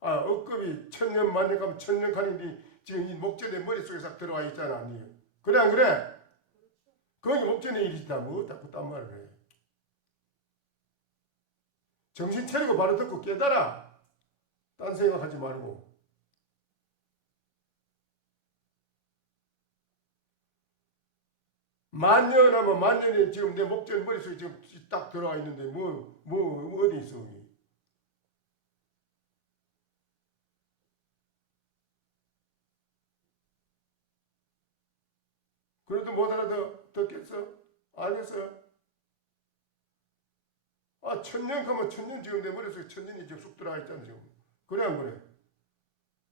아 억급이 천년 만년 가면 천년 가는데 지금 이 목전의 머릿속에 싹 들어가 있잖아. 네. 그래 안 그래? 거기 목전의 일이다. 뭐 자꾸 딴 말을 해. 정신 차리고 바로 듣고 깨달아. 딴 생각하지 말고. 만년 하면 만년이 지금 내 목전 머릿속에 지금 딱 들어와 있는데 뭐 어디 있어 여기. 그래도 못 알아듣겠어? 알겠어? 아 천년 가면 천년 지금 내 머릿속에 천년이 지금 쑥 들어와 있잖아 지금. 그래 안 그래?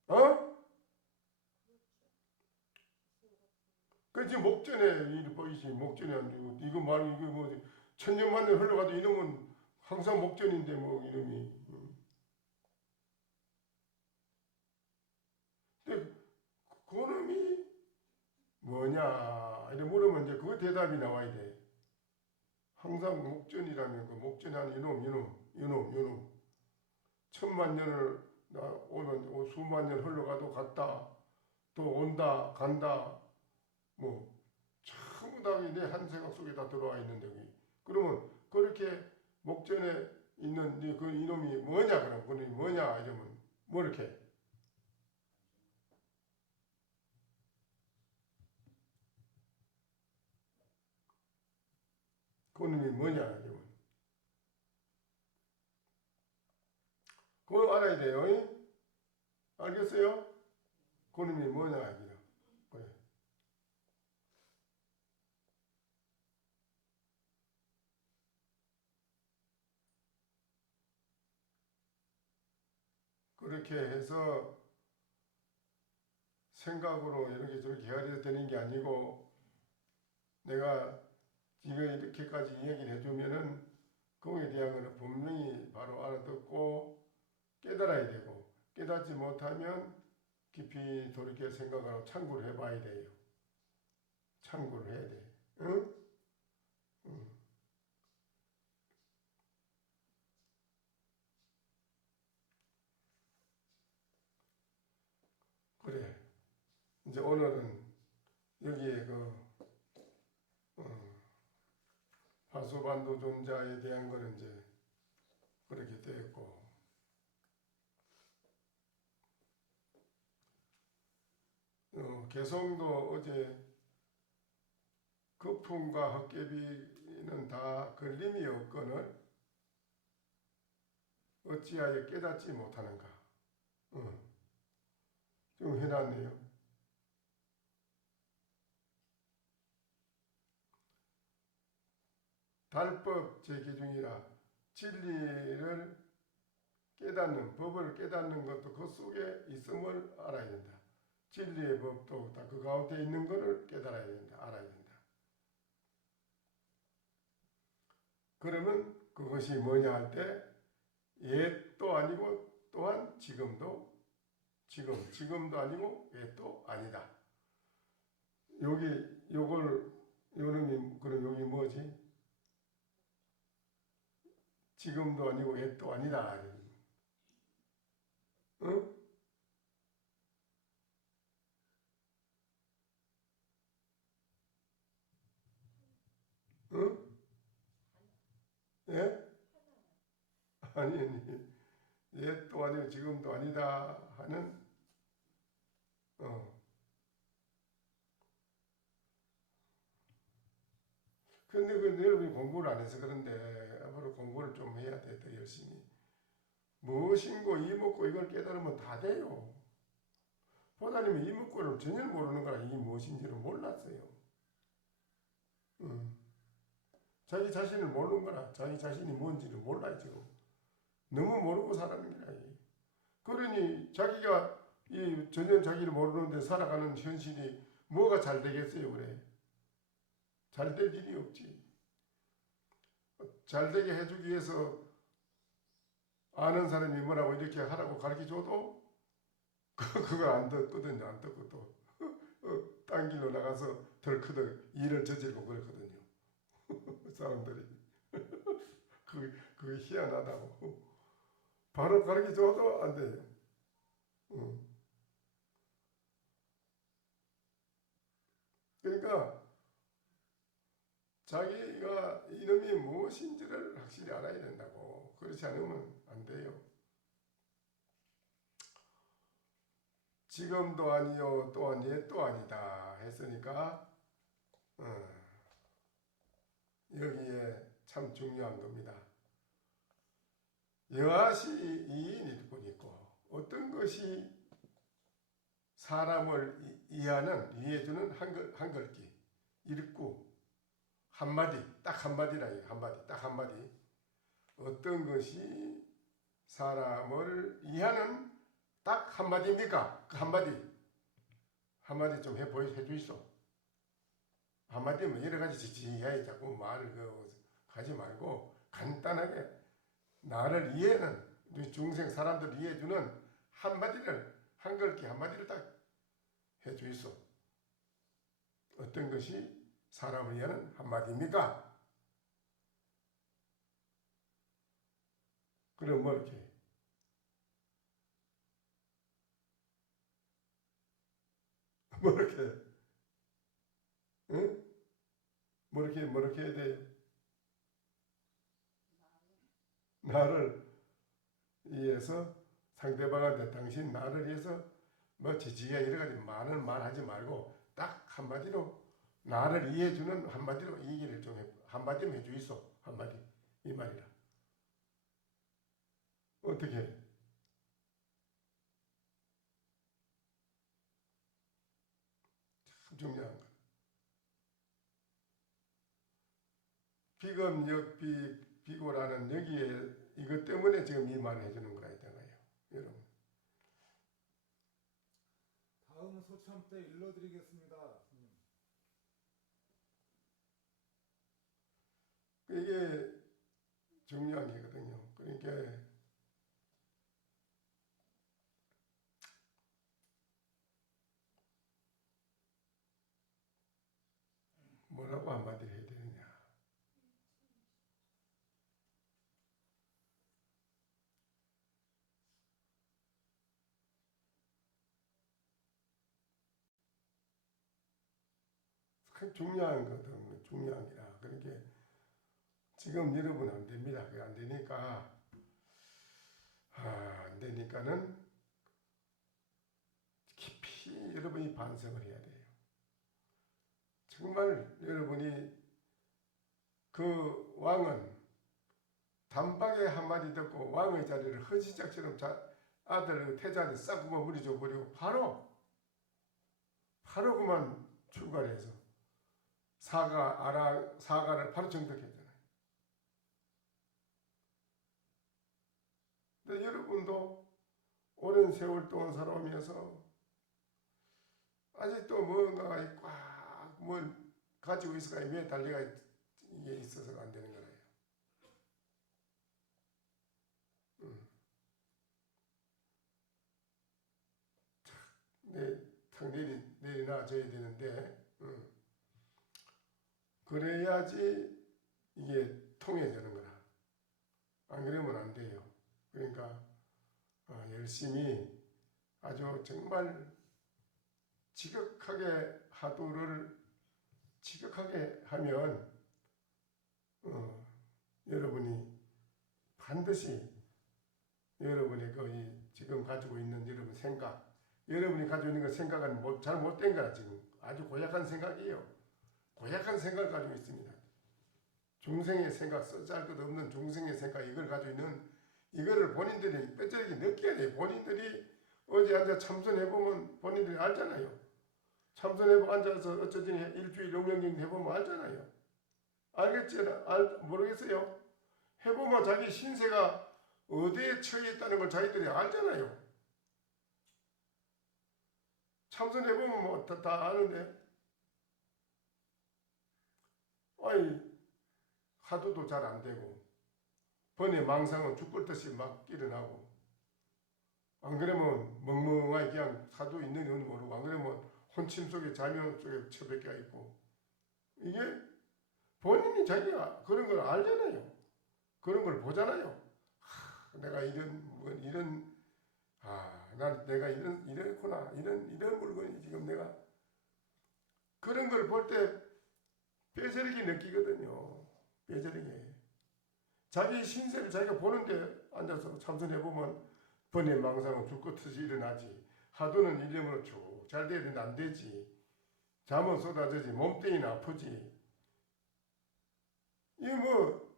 어? 그 지금 목전에 일 보이지 목전에 안 되고 이거 말고 이거 뭐 천년 만년 흘러가도 이놈은 항상 목전인데 뭐 이놈이. 근데 그놈이 뭐냐 이래 물으면 이제 그 대답이 나와야 돼. 항상 목전이라면 그 목전에 한 이놈 천만 년을 오면 수만 년 흘러가도 갔다 또 온다 간다 뭐 전부 다 내 한 생각 속에 다 들어와 있는데 그러면 그렇게 목전에 있는 그 이놈이 뭐냐 그럼 그놈이 뭐냐 이러면 뭐 이렇게 그놈이 뭐냐 이러면 그거 알아야 돼요. 알겠어요? 그놈이 뭐냐 이러 그래. 그렇게 해서 생각으로 이렇게 저렇게 헤아려 되는 게 아니고 내가 지금 이렇게까지 이야기를 해주면은 그거에 대한 거는 분명히 바로 알아듣고 깨달아야 되고 깨닫지 못하면 깊이 돌이켜 생각하고 참고를 해봐야 돼요. 참고를 해야 돼. 응? 응. 이제 오늘은 여기에 그 화소반도 존자에 대한 거는 이제 그렇게 되었고, 개성도 어제 거품과 헛개비는 다 걸림이 없거늘 어찌하여 깨닫지 못하는가. 좀 해놨네요. 달법 제기중이라 진리를 깨닫는, 법을 깨닫는 것도 그 속에 있음을 알아야 된다. 진리의 법도 다 그 가운데 있는 것을 깨달아야 된다. 알아야 된다. 그러면 그것이 뭐냐 할 때 옛도 아니고 또한 지금도 지금도 아니고 옛도 아니다. 요놈이 그럼 여기 뭐지? 지금도 아니고 옛도 아니다. 응? 응? 예? 아니. 옛도 아니고 지금도 아니다 하는 근데 그 여러분이 공부를 안 해서 그런데 앞으로 공부를 좀 해야 돼. 더 열심히. 무엇인고 이목고 이걸 깨달으면 다 돼요. 보다님은 이목고를 전혀 모르는 거라. 이게 무엇인지를 몰랐어요. 자기 자신을 모르는 거라. 자기 자신이 뭔지를 몰라요. 지금 너무 모르고 살아가는 거야. 그러니 자기가 전혀 자기를 모르는데 살아가는 현실이 뭐가 잘 되겠어요. 그래. 잘 될 일이 없지. 잘 되게 해주기 위해서 아는 사람이 뭐라고 이렇게 하라고 가르쳐줘도 그걸 안 듣거든요. 안 듣고 또 딴 길로 나가서 덜커덕 일을 저지르고 그랬거든요. 사람들이. 그게 희한하다고. 바로 가르쳐줘도 안 돼요. 그러니까 자기가 이놈이 무엇인지를 확실히 알아야 된다고. 그렇지 않으면 안 돼요. 지금도 아니요 또한 옛도 아니다 했으니까 여기에 참 중요한 겁니다. 여하시 이인 일꾼 있고 어떤 것이 사람을 이해해주는 한글기 일구 한마디 딱 한마디라 한마디 딱 한마디 어떤 것이 사람을 이해하는 딱 한마디입니까? 그 한마디 좀 해주이소. 한마디면 여러 가지 지지해야 자꾸 말을 하지 말고 간단하게 나를 이해하는 우리 중생 사람들 이해해주는 한마디를 한글기 한마디를 딱 해주이소. 어떤 것이 사람을 이해하는 한마디입니까? 그럼 뭐 이렇게 응? 뭐 이렇게 해야 돼요? 나를 위해서 상대방한테 당신 나를 위해서 뭐 지지야 여러 가지 많은 말 하지 말고 딱 한마디로 나를 이해해주는 한마디로 이 얘기를 좀 한마디면 해주이소. 한마디 이 말이라. 어떻게 해? 참 중요한 거. 비검역비고라는 여기에 이것 때문에 지금 이 말을 해주는 거라 있잖아요. 여러분. 다음 소참 때 일러드리겠습니다. 이게 중요한 게거든요. 그러니까 뭐라고 한마디를 해야 되느냐. 참 중요한 거든 중요한 게라. 그러니까 지금 여러분 안 됩니다. 그게 안 되니까 안 되니까는 깊이 여러분이 반성을 해야 돼요. 정말 여러분이 그 왕은 단박에 한마디 듣고 왕의 자리를 헌시작처럼 아들 태자한테 싹구만 물이 줘버리고 바로 그만 출발해서 사가를 바로 정득했잖아요. 근데 여러분도 오랜 세월 동안 살아오면서 아직도 뭔가가 꽉 뭘 가지고 있어가 왜 달리가 이게 있어서가 안 되는 거예요. 탁 내려놔줘야 되는데 그래야지 이게 통해지는 거라. 안 그러면 안 돼요. 그러니까 열심히 아주 정말 지극하게 하도를 지극하게 하면 여러분이 반드시 여러분의 그 지금 가지고 있는 여러분 생각, 여러분이 가지고 있는 그 생각은 잘 못된 거라. 지금 아주 고약한 생각이에요. 고약한 생각을 가지고 있습니다. 중생의 생각, 써짤 것 없는 중생의 생각, 이걸 가지고 있는 이거를 본인들이 뼈저리게 느껴야 돼요. 본인들이 어제 앉아 참선해보면 본인들이 알잖아요. 참선해보고 앉아서 어쩌지 일주일 용명령 해보면 알잖아요. 알겠지? 모르겠어요? 해보면 자기 신세가 어디에 처해 있다는 걸 자기들이 알잖아요. 참선해보면 뭐 다 아는데 하도도 잘 안되고 번뇌 망상은 죽을듯이 막 일어나고 안 그러면 멍멍하게 그냥 사도 있는 건 모르고 안 그러면 혼침 속에 자명 속에 처박혀 있고 이게 본인이 자기가 그런 걸 알잖아요. 그런 걸 보잖아요. 내가 내가 이렇구나 이런 물건이 지금 내가 그런 걸 볼 때 뼈저리게 느끼거든요. 뼈저리게 자기 신세를 자기가 보는데 앉아서 참선해보면 번뇌 망상은 불꽃듯이 일어나지. 하도는 일념으로 쭉 잘 돼야 되는데 안 되지. 잠은 쏟아지지. 몸뚱이는 아프지. 이 뭐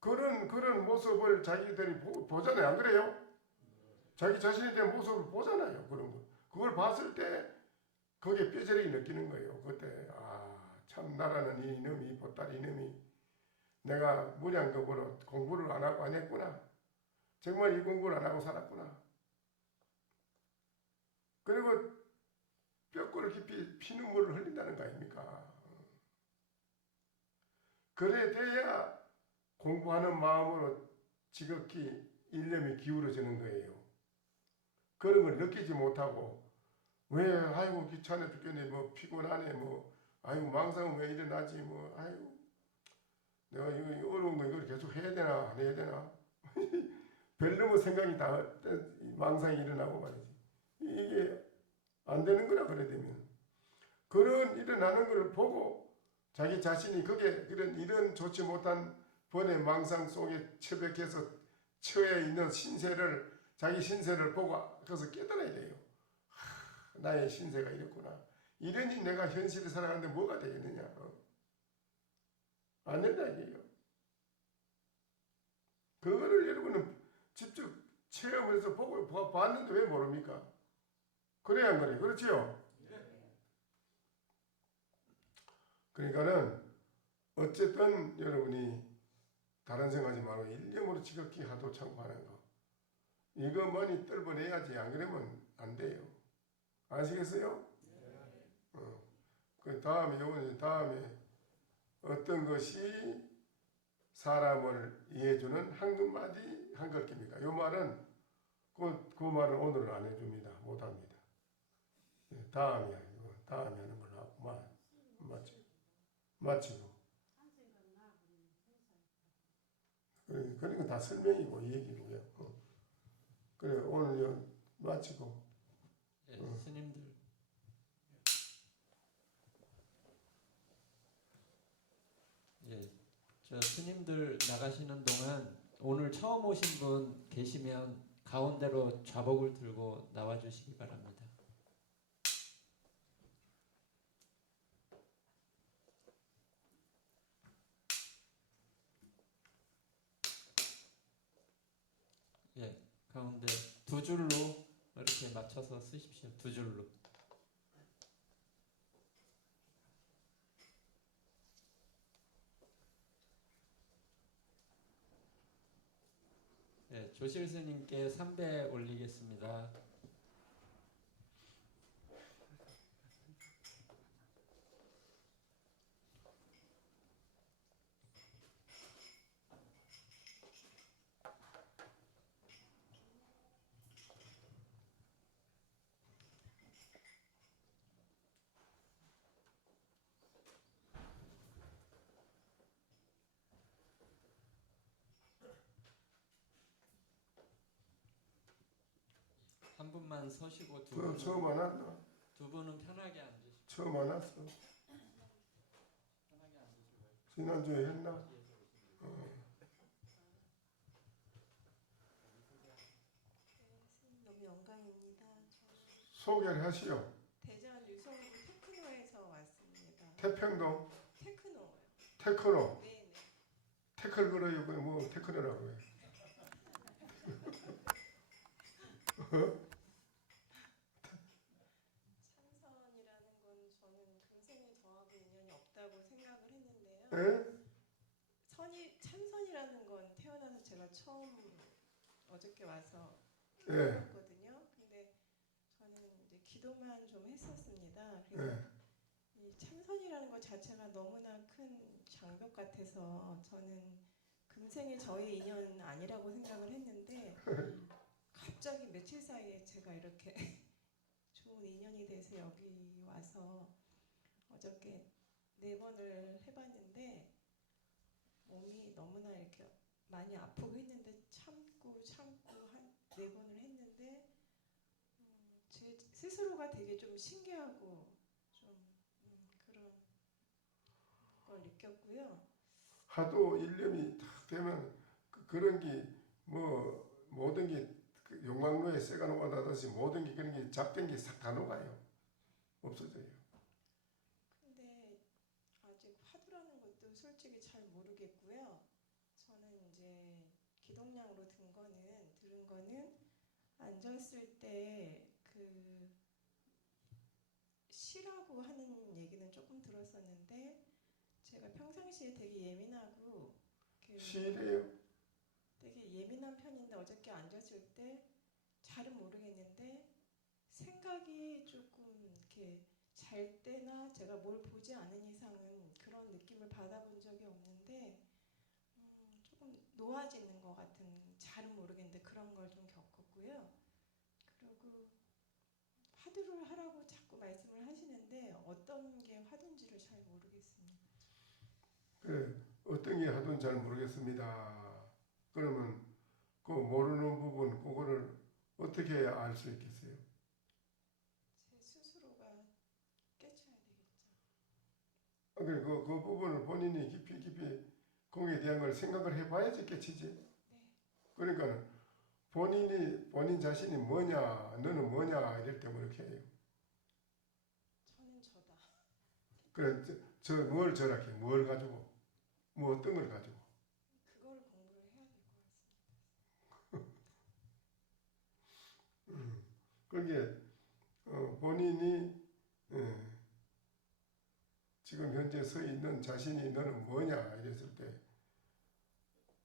그런 모습을 자기들이 보잖아요. 안 그래요? 자기 자신에 대한 모습을 보잖아요. 그런 거. 그걸 봤을 때 거기에 뼈저리게 느끼는 거예요. 그때 참 나라는 이놈이 보따리 이놈이 내가 무량겁으로 공부를 안 하고 안 했구나. 정말 이 공부를 안 하고 살았구나. 그리고 뼈골 깊이 피눈물을 흘린다는 거 아닙니까? 그래 돼야 공부하는 마음으로 지극히 일념이 기울어지는 거예요. 그런 걸 느끼지 못하고 왜 아이고 귀찮아 죽겠네 뭐 피곤하네 뭐 아이고 망상은 왜 일어나지 뭐 아이고 내가 이거 어려운 거 이걸 계속 해야 되나 안 해야 되나 별로 생각이 다 망상이 일어나고 말이지. 이게 안 되는 거라 그래 되면 그런 일어나는 걸 보고 자기 자신이 그게 이런 좋지 못한 번뇌 망상 속에 처박혀서 처해 있는 신세를 자기 신세를 보고 그래서 깨달아야 돼요. 나의 신세가 이랬구나. 이러니 내가 현실을 살아가는데 뭐가 되겠느냐. 안 된다 이게요. 그거를 여러분은 직접 체험을 해서 보고 봤는데 왜 모릅니까? 그래야 안 그래요. 그렇지요? 그러니까는 어쨌든 여러분이 다른 생각하지 말고 일념으로 지극히 하도 참고하는 거. 이것만이 떨궈내야지 안 그러면 안 돼요. 아시겠어요? 그 다음에 어떤 것이 사람을 이해해주는 한마디 한글깁니까? 이 말은 그 말은 오늘은 안 해줍니다. 못합니다. 다음에 하는 걸로 하고 마치고 그러니까 다 설명이고 얘기고요. 그래 오늘 마치고 스님들 저 스님들 나가시는 동안 오늘 처음 오신 분 계시면 가운데로 좌복을 들고 나와 주시기 바랍니다. 예, 가운데 두 줄로 이렇게 맞춰서 쓰십시오. 두 줄로. 네, 조실 스님께 3배 올리겠습니다. 한 분만 서시고 처음 안 왔나? 두 분은 편하게 앉으시고. 처음 안 왔어. 편하게 앉으시고요. 지난주에 했나? 너무 영광입니다. 소개를 하시오. 대전 유성구 테크노에서 왔습니다. 태평동 테크노요. 테크노. 네네. 태클 걸어요. 그뭐 테크노라고 해. 참선이라는 건 저는 금생에 저하고 인연이 없다고 생각을 했는데요. 예? 참선이라는 건 태어나서 제가 처음 어저께 와서 예. 해봤거든요. 근데 저는 이제 기도만 좀 했었습니다. 그래서 이 참선이라는 것 자체가 너무나 큰 장벽 같아서 저는 금생에 저의 인연 아니라고 생각을 했는데 갑자기 며칠 사이에 제가 이렇게 좋은 인연이 돼서 여기 와서 어저께 4번을 해봤는데 몸이 너무나 이렇게 많이 아프고 했는데 참고 한 4번을 했는데 제 스스로가 되게 좀 신기하고 좀 그런 걸 느꼈고요. 하도 일념이 딱 되면 그런 게 뭐 모든 게 그 용광로에 쇠가 녹아나듯이 모든 게 그런 게 잡된 게 싹 다 녹아요. 없어져요. 근데 아직 화두라는 것도 솔직히 잘 모르겠고요. 저는 이제 기동량으로 들은 거는 앉았을 때 그 시라고 하는 얘기는 조금 들었었는데 제가 평상시에 되게 예민하고 시래요? 되게 예민한 편인데 어저께 앉았을 때 잘은 모르겠는데 생각이 조금 이렇게 잘 때나 제가 뭘 보지 않은 이상은 그런 느낌을 받아본 적이 없는데 조금 놓아지는 것 같은 잘은 모르겠는데 그런 걸 좀 겪었고요. 그리고 화두를 하라고 자꾸 말씀을 하시는데 어떤 게 화두인지를 잘 모르겠습니다. 그래, 어떤 게 하든 잘 모르겠습니다. 그러면 그 모르는 부분 그거를 어떻게 해야 알 수 있겠어요? 제 스스로가 깨쳐야 되겠죠. 그래, 그 부분을 본인이 깊이 거기에 대한 걸 생각을 해봐야지 깨치지. 네. 그러니까 본인 자신이 뭐냐, 너는 뭐냐 이럴 때 뭐 이렇게 해요. 저는 저다. 그래, 뭘 저렇게, 뭘 가지고, 뭐 어떤 걸 가지고. 그거를 공부를 해야 될 것 같습니다. 그게 본인이 지금 현재 서 있는 자신이 너는 뭐냐 이랬을 때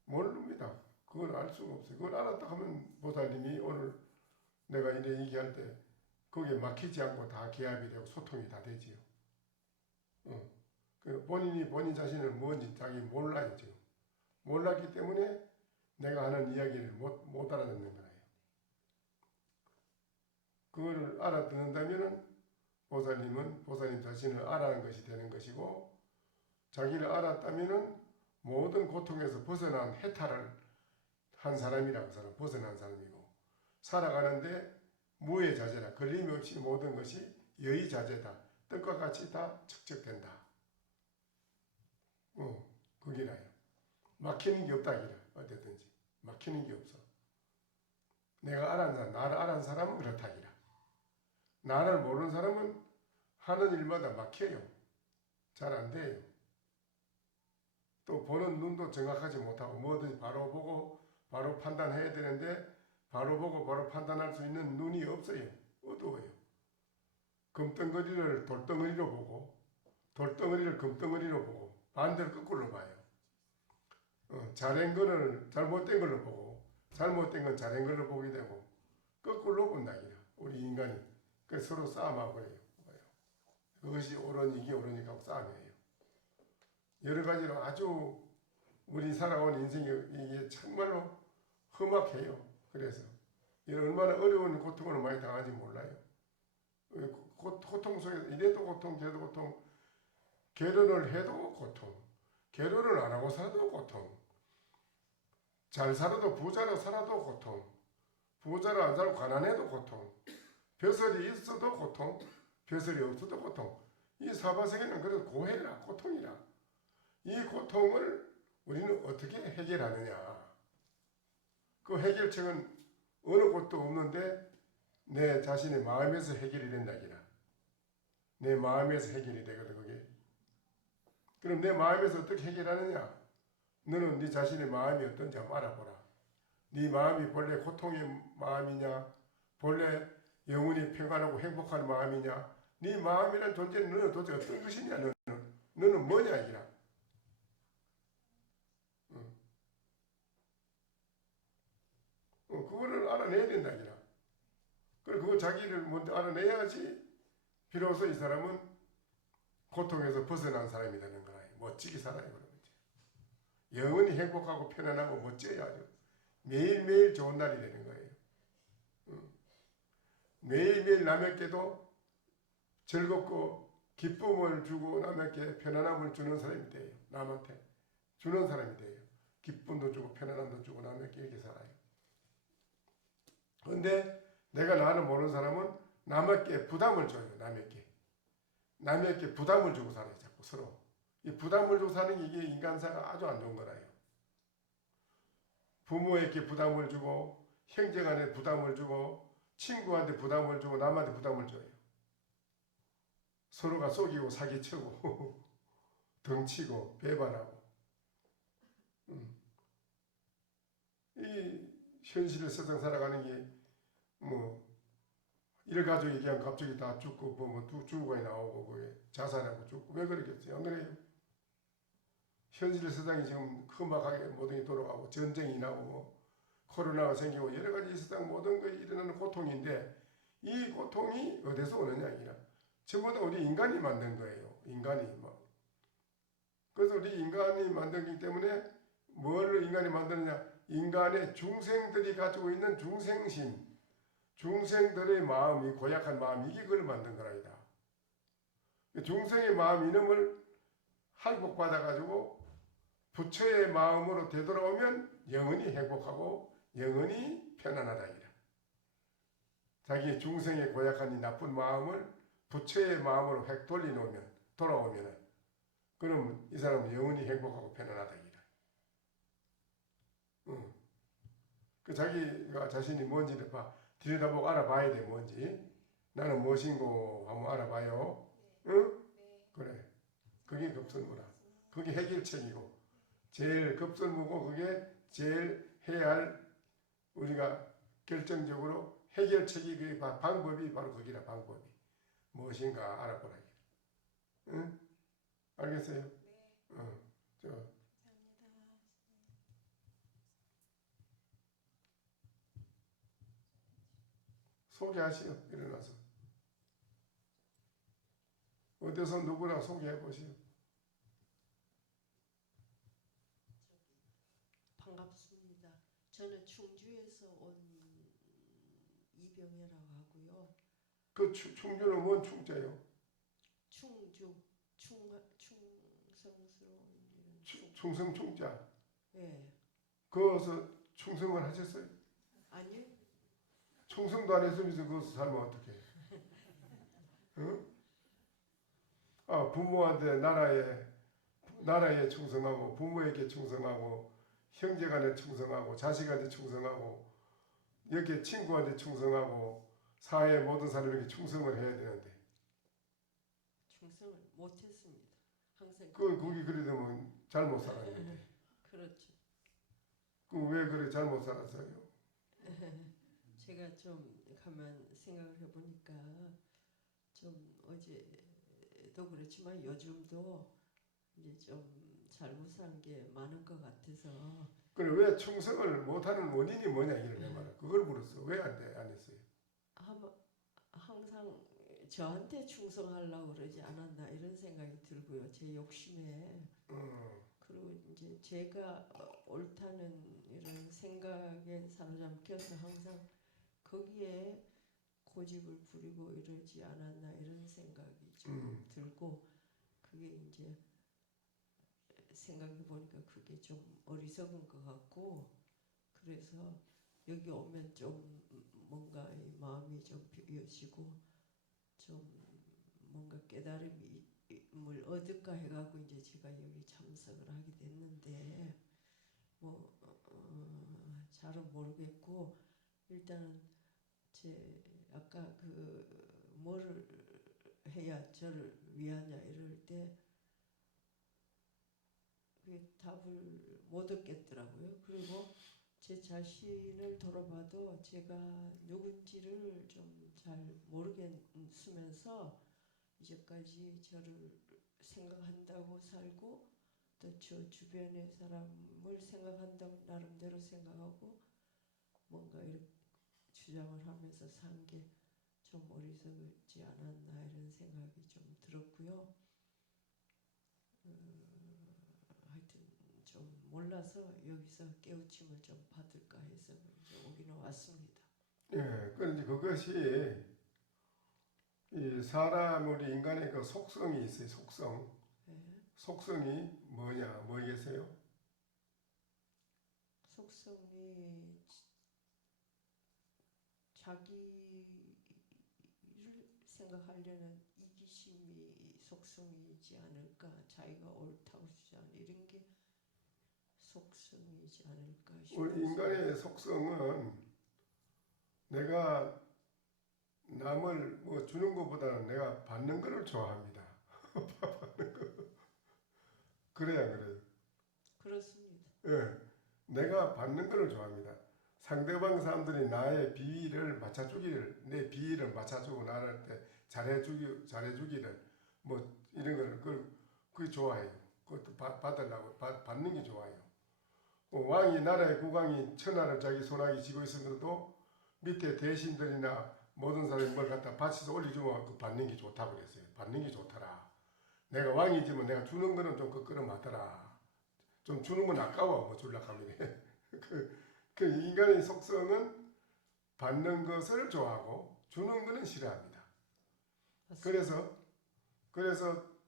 모릅니다. 그걸 알 수가 없어요. 그걸 알았다 하면 보살님이 오늘 내가 이래 얘기할 때 거기에 막히지 않고 다 개합이 되고 소통이 다 되지요. 그 본인이 본인 자신을 뭔지 자기 몰라요 지금. 몰랐기 때문에 내가 하는 이야기를 못 알아듣는 거예요. 그거를 알아듣는다면은 보살님은 보살님 자신을 알아는 것이 되는 것이고 자기를 알았다면은 모든 고통에서 벗어난 해탈을 한 사람이라고 사람 벗어난 사람이고 살아가는데 무해자재다. 걸림 없이 모든 것이 여의자재다. 뜻과 같이 다 척척된다. 거기라요. 막히는 게 없다기라. 어쨌든지 막히는 게 없어. 내가 나를 아는 사람은 그렇다기라. 나를 모르는 사람은 하는 일마다 막혀요. 잘 안 돼요. 또 보는 눈도 정확하지 못하고 뭐든지 바로 보고 바로 판단해야 되는데 바로 보고 바로 판단할 수 있는 눈이 없어요. 어두워요. 금덩어리를 돌덩어리로 보고 돌덩어리를 금덩어리로 보고 반대로 거꾸로 봐요. 잘한 거를 잘못된 걸로 보고 잘못된 건 잘한 걸로 보게 되고 거꾸로 본다기라. 우리 인간이 서로 싸움하고 그래요. 그것이 옳으니 이게 옳으니 하고 싸움이에요. 여러 가지로 아주 우리 살아온 인생이 이게 정말로 험악해요. 그래서 얼마나 어려운 고통을 많이 당하는지 몰라요. 고통 속에서 이래도 고통 저래도 고통, 결혼을 해도 고통, 결혼을 안 하고 살아도 고통, 잘 살아도 부자로 살아도 고통, 부자로 안 살고 가난해도 고통, 벼슬이 있어도 고통, 벼슬이 없어도 고통. 이 사바세계는 그래도 고해라, 고통이라. 이 고통을 우리는 어떻게 해결하느냐. 그 해결책은 어느 곳도 없는데 내 자신의 마음에서 해결이 된다기라. 내 마음에서 해결이 되거든 그게. 그럼 내 마음에서 어떻게 해결하느냐. 너는 네 자신의 마음이 어떤지 한번 알아보라. 네 마음이 본래 고통의 마음이냐, 본래 영원히 평안하고 행복한 마음이냐. 네 마음이란 존재는 너는 도대체 어떤 것이냐. 너는 뭐냐 이라. 그거를 알아내야 된다 이라. 그리고 그거 자기를 먼저 알아내야지 비로소 이 사람은 고통에서 벗어난 사람이 되는 거라. 멋지게 살아요. 그러면 영원히 행복하고 편안하고 멋져야 아주 매일매일 좋은 날이 되는 거예요. 매일매일 남에게도 즐겁고 기쁨을 주고 남에게 편안함을 주는 사람이 돼요. 남한테 주는 사람이 돼요. 기쁨도 주고 편안함도 주고 남에게 이렇게 살아요. 그런데 내가 나를 모르는 사람은 남에게 부담을 줘요. 남에게 부담을 주고 살아요. 자꾸 서로. 이 부담을 주고 사는 게 이게 인간사가 아주 안 좋은 거라요. 부모에게 부담을 주고 형제간에 부담을 주고 친구한테 부담을 주고 남한테 부담을 줘요. 서로가 속이고 사기치고 덩치고 배반하고. 이 현실의 세상 살아가는 게 일가족이 그냥 갑자기 다 죽고 주거에 나오고 그게 자살하고 죽고 왜 그러겠어요? 안 그래요? 현실의 세상이 지금 험악하게 모든 게 돌아가고 전쟁이 나고 코로나가 생기고 여러 가지 이 세상 모든 것이 일어나는 고통인데 이 고통이 어디서 오느냐 이라. 전부 다 우리 인간이 만든 거예요. 인간이 그래서 우리 인간이 만들기 때문에 뭘 인간이 만드느냐? 인간의 중생들이 가지고 있는 중생심, 중생들의 마음이 고약한 마음 이게 그걸 만든 거라이다. 중생의 마음 이놈을 할복받아 가지고 부처의 마음으로 되돌아오면 영원히 행복하고 영원히 편안하다 이라. 자기 중생의 고약한 이 나쁜 마음을 부처의 마음으로 돌아오면 그럼 이 사람은 영원히 행복하고 편안하다 이라. 그 자기가 자신이 뭔지를 들여다보고 알아봐야 돼. 뭔지 나는 무엇인고 한번 알아봐요. 응? 그래. 그게 급설무라. 그게 해결책이고 제일 급설무고 그게 제일 해야 할 우리가 결정적으로 해결책이 그 방법이 바로 거기라. 방법이 무엇인가 알아보라. 응? 알겠어요? 네. 소개하시오. 일어나서 어디서 누구나 소개해 보시오. 반갑습니다. 저는 충주에서 온 이병혜라고 하고요. 그 충주는 뭔 충자요? 충성 충자. 네. 거기서 충성을 하셨어요? 아니요. 충성도 안 했으면서 거기서 살면 어떡해? 응? 부모한테 나라에 충성하고 부모에게 충성하고 형제간에 충성하고 자식한테 충성하고 이렇게 친구한테 충성하고 사회의 모든 사람에게 충성을 해야 되는데 충성을 못했습니다. 항상 거기 그러면 잘못 살았는데 그렇죠. 왜 그래 잘못 살았어요? 제가 좀 가만 생각을 해보니까 좀 어제도 그렇지만 요즘도 이제 좀 잘못 산 게 많은 것 같아서 그래 왜 충성을 못하는 원인이 뭐냐 이런 말 그걸 물었어. 왜 안 했어요? 항상 저한테 충성하려고 그러지 않았나 이런 생각이 들고요. 제 욕심에 그리고 이제 제가 옳다는 이런 생각에 사로잡혀서 항상 거기에 고집을 부리고 이러지 않았나 이런 생각이 좀 들고 그게 이제 생각해 보니까 그게 좀 어리석은 것 같고 그래서 여기 오면 좀 뭔가 이 마음이 좀 비어지고 좀 뭔가 깨달음을 얻을까 해가지고 이제 제가 여기 참석을 하게 됐는데 뭐 잘은 모르겠고 일단은 제 아까 그 뭐를 해야 저를 위하냐 이럴 때 그게 답을 못 얻겠더라고요. 그리고 제 자신을 돌아봐도 제가 누군지를 좀 잘 모르겠으면서 이제까지 저를 생각한다고 살고 또 저 주변의 사람을 생각한다고 나름대로 생각하고 뭔가 이렇게 주장을 하면서 산 게 좀 어리석지 않았나 이런 생각이 좀 들었고요. 하여튼 좀 몰라서 여기서 깨우침을 좀 받을까 해서 이제 오기는 왔습니다. 예, 그런데 그것이 이 사람 우리 인간의 그 속성이 있어요. 속성. 속성이 뭐겠어요? 속성이 자기를 생각하려는 이기심이 속성이지 않을까, 자기가 옳다고 주장하는 이런 게 속성이지 않을까 싶어서. 인간의 속성은 내가 남을 뭐 주는 것보다는 내가 받는 것을 좋아합니다. 그래야 그래요. 그렇습니다. 예, 내가 받는 것을 좋아합니다. 상대방 사람들이 나의 비위를 맞춰주기를, 내 비위를 맞춰주고 나를 때 잘해주기를 뭐 이런 거를 그게 좋아해요. 그것도 받으려고 받는 게 좋아요. 왕이 나라의 국왕이 천하를 자기 손아귀 쥐고 있으면서도 밑에 대신들이나 모든 사람이 뭘 갖다 바쳐서 올려주면 그 받는 게 좋다고 그랬어요. 받는 게 좋더라. 내가 왕이지만 내가 주는 거는 좀 끄끄름하더라. 좀 주는 건 아까워 뭐 주려고 하면 그 인간의 속성은 받는 것을 좋아하고 주는 것은 싫어합니다. 그래서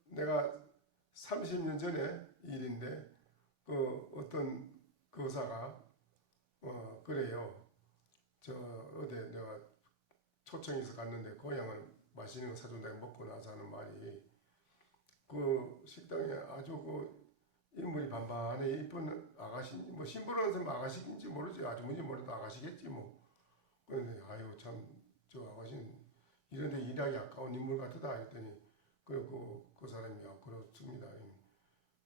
내가 30년 전에 일인데 그 어떤 교사가 그래요. 저 어디 내가 초청해서 갔는데 고향을 맛있는 거 사준다고 먹고 나서 하는 말이 그 식당에 아주 그 인물이 반반해 이쁜 아가씨인지 뭐 신부라는 사람 아가씨인지 모르지 아주 뭔지 몰라도 아가씨겠지 뭐. 그런데 아유 참 저 아가씨는 이런데 일하기 아까운 인물 같다 했더니 그 사람이 그렇습니다.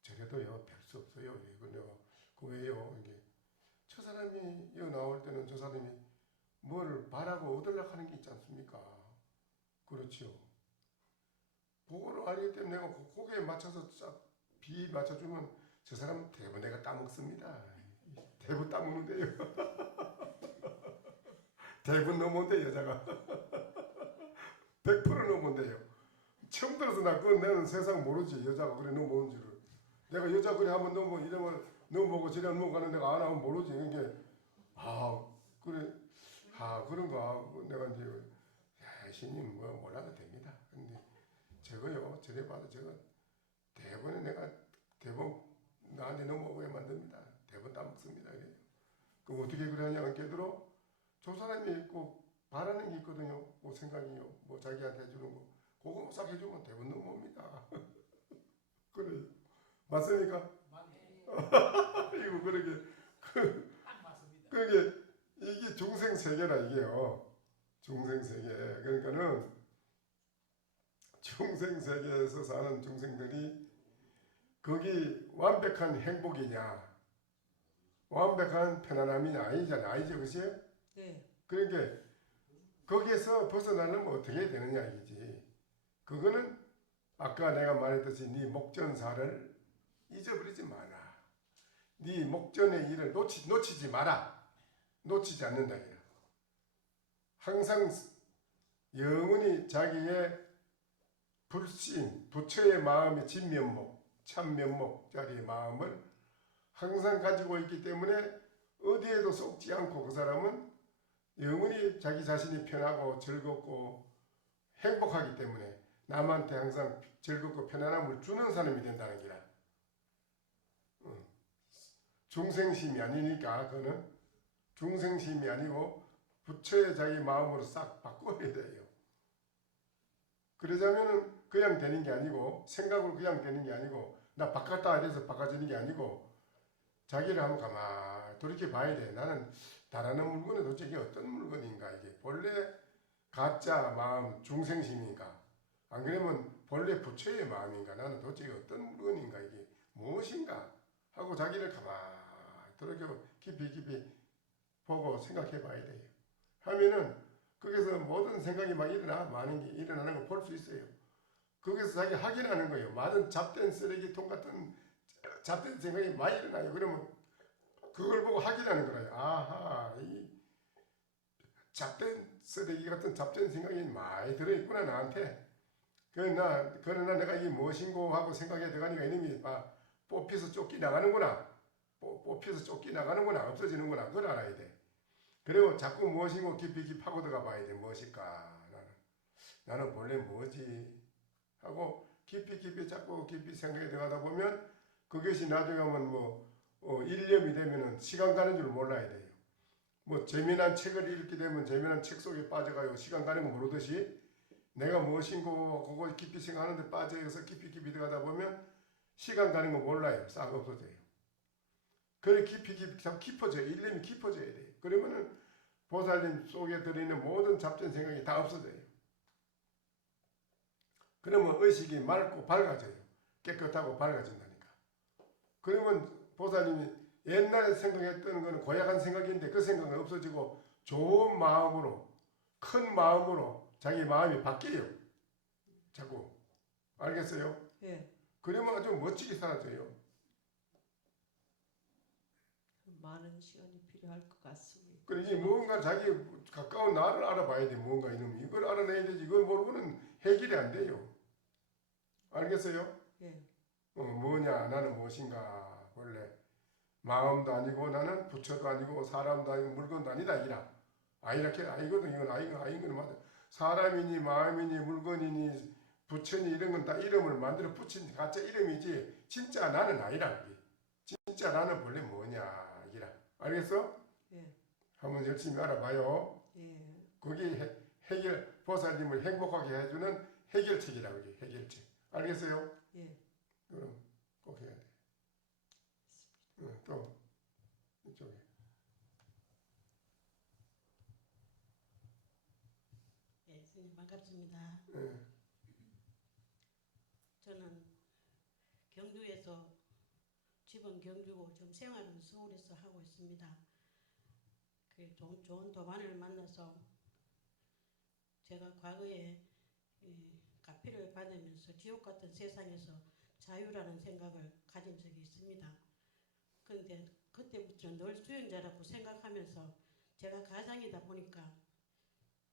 저래도요 별 수 없어요. 이거 내가 그 왜요? 이게 저 사람이 여기 나올 때는 저 사람이 뭘 바라고 얻으려고 하는 게 있지 않습니까? 그렇죠. 그거를 알기 때문에 내가 거기에 맞춰서 비 맞춰주면 저 사람 대부분 내가 따먹습니다. 대부분 따먹는데요. 대부분 넘어온대 여자가. 100% 넘어온대요. 처음 들어서 나는 세상 모르지 여자가 그래 넘어오는 줄을. 내가 여자 그래 한번 이러면 넘어오고 저래 넘어가는 데가 안 하면 모르지. 이게 그래 그런가 내가 이제 신님 뭐 몰라도 됩니다. 근데 저거요 저래 봐도 저거 대본에 내가 대본 나한테 넘어오게 만듭니다. 대본 따먹습니다. 이래요. 그럼 어떻게 그러냐면 깨들어 저 사람이 꼭 바라는 게 있거든요. 뭐 생각이요. 뭐 자기한테 해주는 거. 그거 싹 해주면 대본 넘어옵니다. 그래요. 맞습니까? 이거 그러게 딱 맞습니다. 그게 이게 중생 세계라 이게요. 중생 세계. 그러니까는 중생 세계에서 사는 중생들이 거기 완벽한 행복이냐, 완벽한 편안함이 아니잖아. 아니죠, 그치? 네. 그러니까 거기에서 벗어나려면 어떻게 해야 되느냐 이거지. 그거는 아까 내가 말했듯이 네 목전사를 잊어버리지 마라. 네 목전의 일을 놓치지 마라. 놓치지 않는다 이라. 항상 영원히 자기의 불신, 부처의 마음의 진면목, 참면목짜리의 마음을 항상 가지고 있기 때문에 어디에도 속지 않고 그 사람은 영원히 자기 자신이 편하고 즐겁고 행복하기 때문에 남한테 항상 즐겁고 편안함을 주는 사람이 된다는 기라. 중생심이 아니니까 그거는 중생심이 아니고 부처의 자기 마음으로 싹 바꿔야 돼요. 그러자면은 그냥 되는 게 아니고 생각으로 그냥 되는 게 아니고 나 바꿨다 이래서 바꿔지는 게 아니고 자기를 한번 가만히 돌이켜 봐야 돼. 나는 달아난 물건은 도대체 이게 어떤 물건인가 이게 본래 가짜 마음 중생심인가 안 그러면 본래 부처의 마음인가 나는 도대체 어떤 물건인가 이게 무엇인가 하고 자기를 가만히 돌이켜 깊이 보고 생각해 봐야 돼요. 하면은 거기서 모든 생각이 막 많은 게 일어나는 걸 볼 수 있어요. 거기서 자기 확인하는 거예요. 많은 잡된 쓰레기통 같은 잡된 생각이 많이 일어나요. 그러면 그걸 보고 확인하는 거예요. 아하, 이 잡된 쓰레기 같은 잡된 생각이 많이 들어있구나 나한테. 그러나 내가 이게 무엇인고 하고 생각해 들어가니까 이놈이 뽑혀서 쫓기 나가는구나. 뽑혀서 쫓기 나가는구나. 없어지는구나. 그걸 알아야 돼. 그리고 자꾸 무엇인고 깊이 파고들어가 봐야 돼. 무엇일까? 나는 본래 뭐지? 하고 깊이 자꾸 깊이 생각해 들어가다 보면 그것이 나중에 하면 일념이 되면은 시간 가는 줄 몰라야 돼요. 재미난 책을 읽게 되면 재미난 책 속에 빠져가요. 시간 가는 거 모르듯이 내가 무엇인고 그거 깊이 생각하는데 빠져서 깊이 들어가다 보면 시간 가는 거 몰라요. 싹 없어져요. 그래 깊이 참 깊어져요. 일념이 깊어져야 돼요. 그러면은 보살님 속에 들어있는 모든 잡된 생각이 다 없어져요. 그러면 의식이 맑고 밝아져요. 깨끗하고 밝아진다니까. 그러면 보살님이 옛날에 생각했던 거는 고약한 생각인데 그 생각은 없어지고 좋은 마음으로 큰 마음으로 자기 마음이 바뀌어요. 자꾸. 알겠어요? 예. 그러면 아주 멋지게 사라져요. 많은 시간이 필요할 것 같습니다. 그러니 뭔가 자기 가까운 나를 알아봐야 돼. 뭔가 이놈이. 이걸 알아내야 되지. 이걸 모르고는 해결이 안 돼요. 알겠어요? 예. 뭐냐 나는 무엇인가 원래 마음도 아니고 나는 부처도 아니고 사람도 아니고 물건도 아니다 이라. 이렇게 아니거든. 이건 아니거든. 맞아. 사람이니 마음이니 물건이니 부처니 이런 건 다 이름을 만들어 붙인 가짜 이름이지 진짜 나는 아니라. 진짜 나는 본래 뭐냐 이라. 알겠어? 예. 한번 열심히 알아봐요. 예. 그게 해결 보살님을 행복하게 해주는 해결책이라고 해요. 해결책. 알겠어요? 예. 그럼 꼭 해야 돼. 또 이쪽에. 네, 선생님 반갑습니다. 네. 저는 경주에서 집은 경주고 지금 생활은 서울에서 하고 있습니다. 좋은 도반을 만나서 제가 과거에 가피를 받으면서 지옥 같은 세상에서 자유라는 생각을 가진 적이 있습니다. 그런데 그때부터는 늘 수행자라고 생각하면서 제가 가장이다 보니까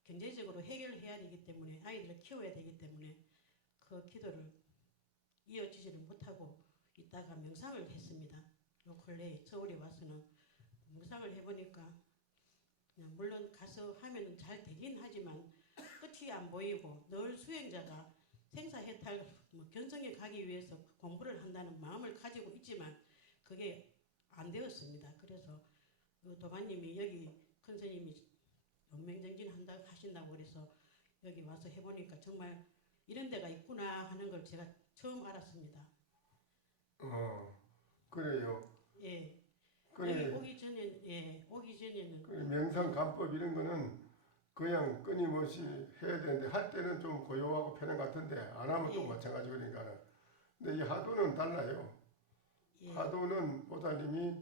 경제적으로 해결해야 되기 때문에 아이들을 키워야 되기 때문에 그 기도를 이어지지를 못하고 있다가 명상을 했습니다. 요 근래에 서울에 와서는 명상을 해보니까 그냥 물론 가서 하면 잘 되긴 하지만 끝이 안 보이고 늘 수행자가 생사해탈 견성에 가기 위해서 공부를 한다는 마음을 가지고 있지만 그게 안 되었습니다. 그래서 그 도반님이 여기 큰 스님이 용맹정진 하신다고 그래서 여기 와서 해보니까 정말 이런 데가 있구나 하는 걸 제가 처음 알았습니다. 그래요. 예. 그래, 오기 전에는 그 명상관법 이런 거는 그냥 끊임없이 해야 되는데 할 때는 좀 고요하고 편한 것 같은데 안 하면 또 예. 마찬가지 그러니까는. 근데 이 하도는 달라요. 예. 하도는 보살님이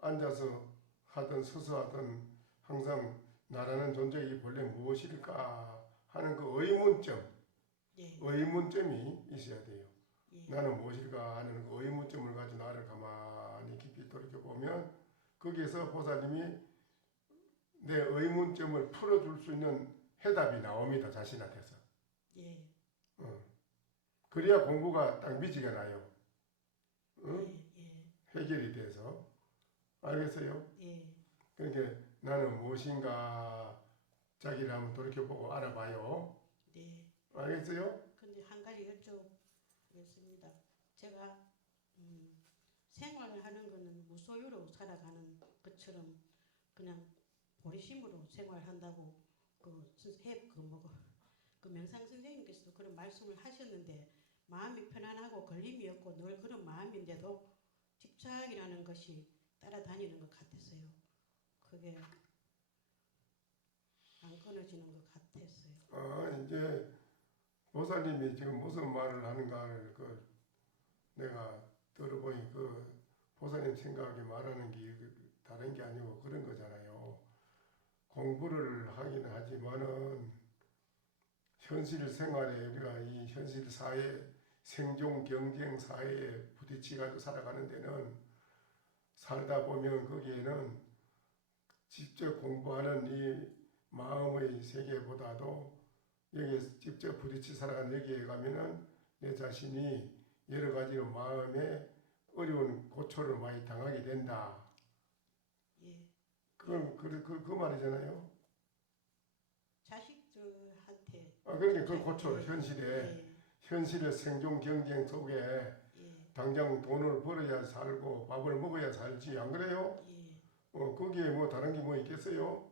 앉아서 하든 서서 하든 항상 나라는 존재가 본래 무엇일까 하는 그 의문점이 있어야 돼요. 나는 무엇일까 하는 그 의문점을 가지고 나를 가만히 깊이 돌이켜보면 거기에서 보살님이 내 의문점을 풀어줄 수 있는 해답이 나옵니다. 자신한테서. 그래야 공부가 딱 미지가 나요. 해결이 돼서. 알겠어요? 그러니까 나는 무엇인가 자기를 한번 돌이켜보고 알아봐요. 알겠어요? 근데 한 가지 여쭤보겠습니다. 제가 생활을 하는 거는 무소유로 살아가는 것처럼 그냥 보리심으로 생활한다고 그 명상 선생님께서도 그런 말씀을 하셨는데 마음이 편안하고 걸림이 없고 늘 그런 마음인데도 집착이라는 것이 따라다니는 것 같았어요. 그게 안 끊어지는 것 같았어요. 이제 보살님이 지금 무슨 말을 하는가를 내가 들어보니 보살님 생각이 말하는 게 다른 게 아니고 그런 거잖아요. 공부를 하긴 하지만은 현실 생활에 우리가 이 현실 사회 생존 경쟁 사회에 부딪히가지고 살아가는 데는 살다 보면 거기에는 직접 공부하는 이 마음의 세계보다도 여기에 직접 부딪히 살아가는 여기에 가면은 내 자신이 여러 가지로 마음에 어려운 고초를 많이 당하게 된다. 그 말이잖아요. 자식들한테. 그러니까 그 고초를 현실의 생존 경쟁 속에 당장 돈을 벌어야 살고 밥을 먹어야 살지 안 그래요? 거기에 뭐 다른 게 뭐 있겠어요?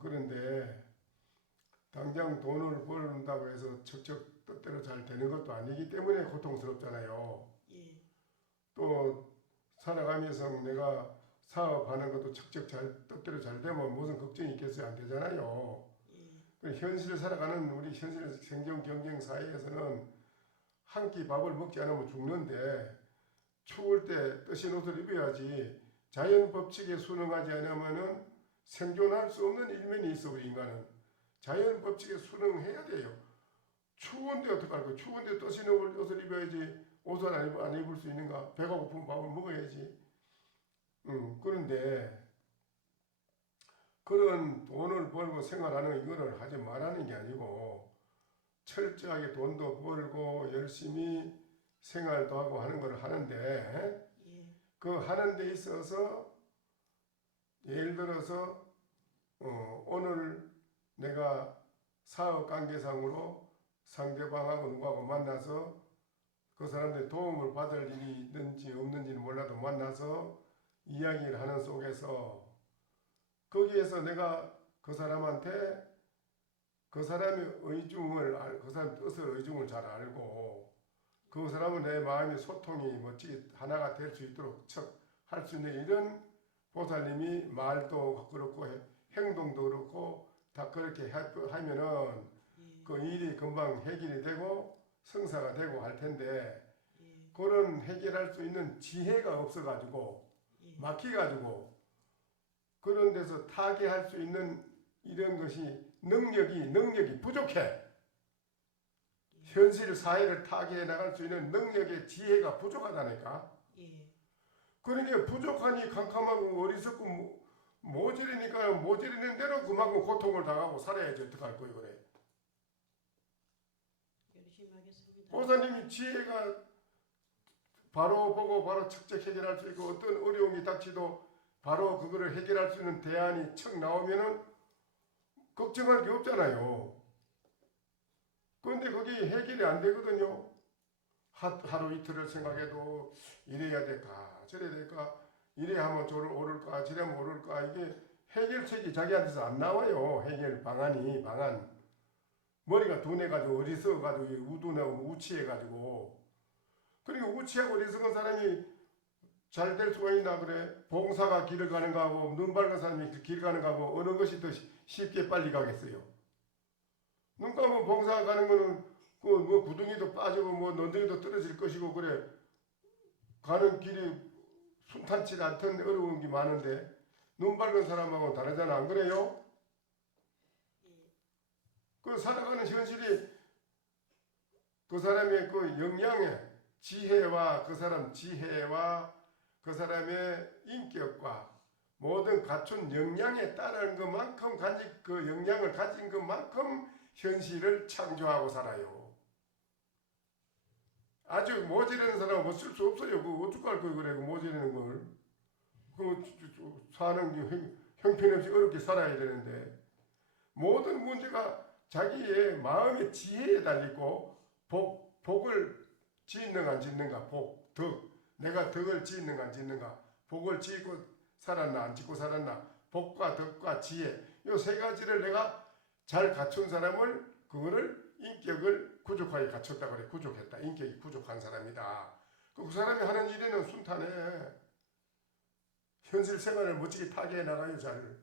그런데 당장 돈을 벌는다고 해서 척척 뜻대로 잘 되는 것도 아니기 때문에 고통스럽잖아요. 또 살아가면서 내가 사업하는 것도 척척 뜻대로 잘 되면 무슨 걱정이 있겠어요? 안 되잖아요. 현실 살아가는 우리 현실 생존 경쟁 사회에서는 한 끼 밥을 먹지 않으면 죽는데 추울 때 뜨신 옷을 입어야지 자연 법칙에 순응하지 않으면은 생존할 수 없는 일면이 있어. 우리 인간은 자연 법칙에 순응해야 돼요. 추운데 어떡할까? 추운데 뜨신 옷을 입어야지. 옷을 안 입을 수 있는가? 배가 고프면 밥을 먹어야지. 그런데 그런 돈을 벌고 생활하는 이거를 하지 말라는 게 아니고 철저하게 돈도 벌고 열심히 생활도 하고 하는 걸 하는데 그 하는 데 있어서 예를 들어서 오늘 내가 사업 관계상으로 상대방하고 누구하고 만나서 그 사람들의 도움을 받을 일이 있는지 없는지는 몰라도 만나서 이야기를 하는 속에서 거기에서 내가 그 사람한테 그 사람의 그 사람 뜻을 의중을 잘 알고 그 사람은 내 마음의 소통이 멋지게 하나가 될 수 있도록 할 수 있는 이런 보살님이 말도 그렇고 행동도 그렇고 다 그렇게 하면은 그 일이 금방 해결이 되고 성사가 되고 할 텐데 그런 해결할 수 있는 지혜가 없어가지고 막혀가지고 그런 데서 타개할 수 있는 이런 것이 능력이 부족해. 현실 사회를 타개해 나갈 수 있는 능력의 지혜가 부족하다니까. 그러니까 부족하니 캄캄하고 어리석고 모자리니까 모자리는 대로 그만큼 고통을 당하고 살아야지 어떡할 거예요 그래. 열심히 하겠습니다. 보살님이 지혜가 바로 보고 바로 척척 해결할 수 있고 어떤 어려움이 닥치도 바로 그거를 해결할 수 있는 대안이 척 나오면은 걱정할 게 없잖아요. 그런데 그게 해결이 안 되거든요. 하루 이틀을 생각해도 이래야 될까 저래야 될까 이래 하면 오를까 저래 하면 오를까 이게 해결책이 자기한테서 안 나와요. 해결 방안 머리가 둔해가지고 어리석어가지고 우둔하고 우치해가지고 그러니까 우치하고 어리석은 사람이 잘 될 수가 있나 그래? 봉사가 길을 가는 거하고 눈 밝은 사람이 길 가는 거하고 어느 것이 더 쉽게 빨리 가겠어요? 눈 감으면 봉사 가는 거는 그 뭐 구덩이도 빠지고 뭐 논둥이도 떨어질 것이고 그래 가는 길이 순탄치 않던 어려운 게 많은데 눈 밝은 사람하고는 다르잖아 안 그래요? 그 살아가는 현실이 그 사람의 그 역량에 지혜와 그 사람 지혜와 그 사람의 인격과 모든 갖춘 역량에 따른 것만큼 그 역량을 가진 것만큼 현실을 창조하고 살아요. 아주 모자라는 사람은 뭐 쓸 수 없어요. 그 어떡할 거예요 그래 그 모자라는 걸. 그 사는 게 형편없이 어렵게 살아야 되는데 모든 문제가 자기의 마음의 지혜에 달리고 복을 짓는가 안 짓는가 덕 내가 덕을 짓는가 안 짓는가 복을 짓고 살았나 안 짓고 살았나 복과 덕과 지혜 이 세 가지를 내가 잘 갖춘 사람을 그거를 인격을 부족하게 갖췄다 그래. 부족했다. 인격이 부족한 사람이다. 그 사람이 하는 일에는 순탄해. 현실 생활을 멋지게 타개해 나가요 잘.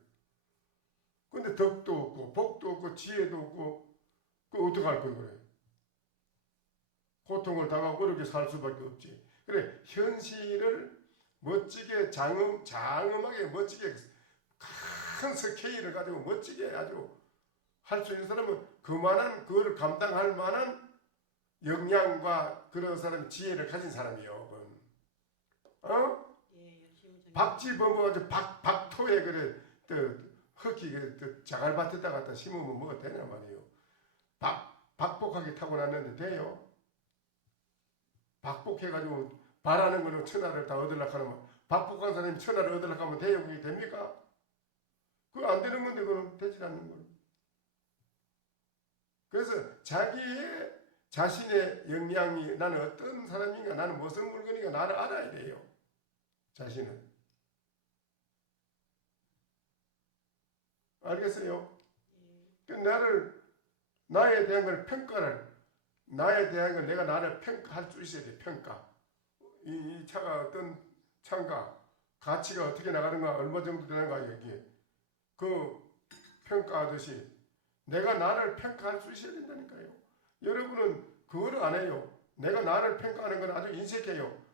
근데 덕도 없고 복도 없고 지혜도 없고 그 어떡할 거예요 그래. 고통을 당하고 어렵게 살 수밖에 없지. 그래 현실을 멋지게 장엄하게 멋지게 큰 스케일을 가지고 멋지게 아주 할 수 있는 사람은 그만한 그걸 감당할 만한 역량과 그런 사람 지혜를 가진 사람이요. 그건. 어? 박쥐범어 아주 박토에 그래 흙이 자갈밭에다 갖다 심으면 뭐가 되냐 말이에요. 박복하게 타고났는데 돼요? 박복해가지고 바라는 거는 천하를 다 얻으려고 하면 박복한 사람이 천하를 얻으려고 하면 돼요? 그게 됩니까? 그거 안 되는 건데 그건 되지 않는 거예요. 그래서 자신의 역량이 나는 어떤 사람인가 나는 무슨 물건인가 나를 알아야 돼요. 자신은. 알겠어요? 나에 대한 걸 나에 대한 걸 내가 나를 평가할 수 있어야 돼. 평가. 이 차가 어떤 차인가 가치가 어떻게 나가는가 얼마 정도 되는가 여기에 그 평가하듯이 내가 나를 평가할 수 있어야 된다니까요. 여러분은 그거를 안 해요. 내가 나를 평가하는 건 아주 인색해요.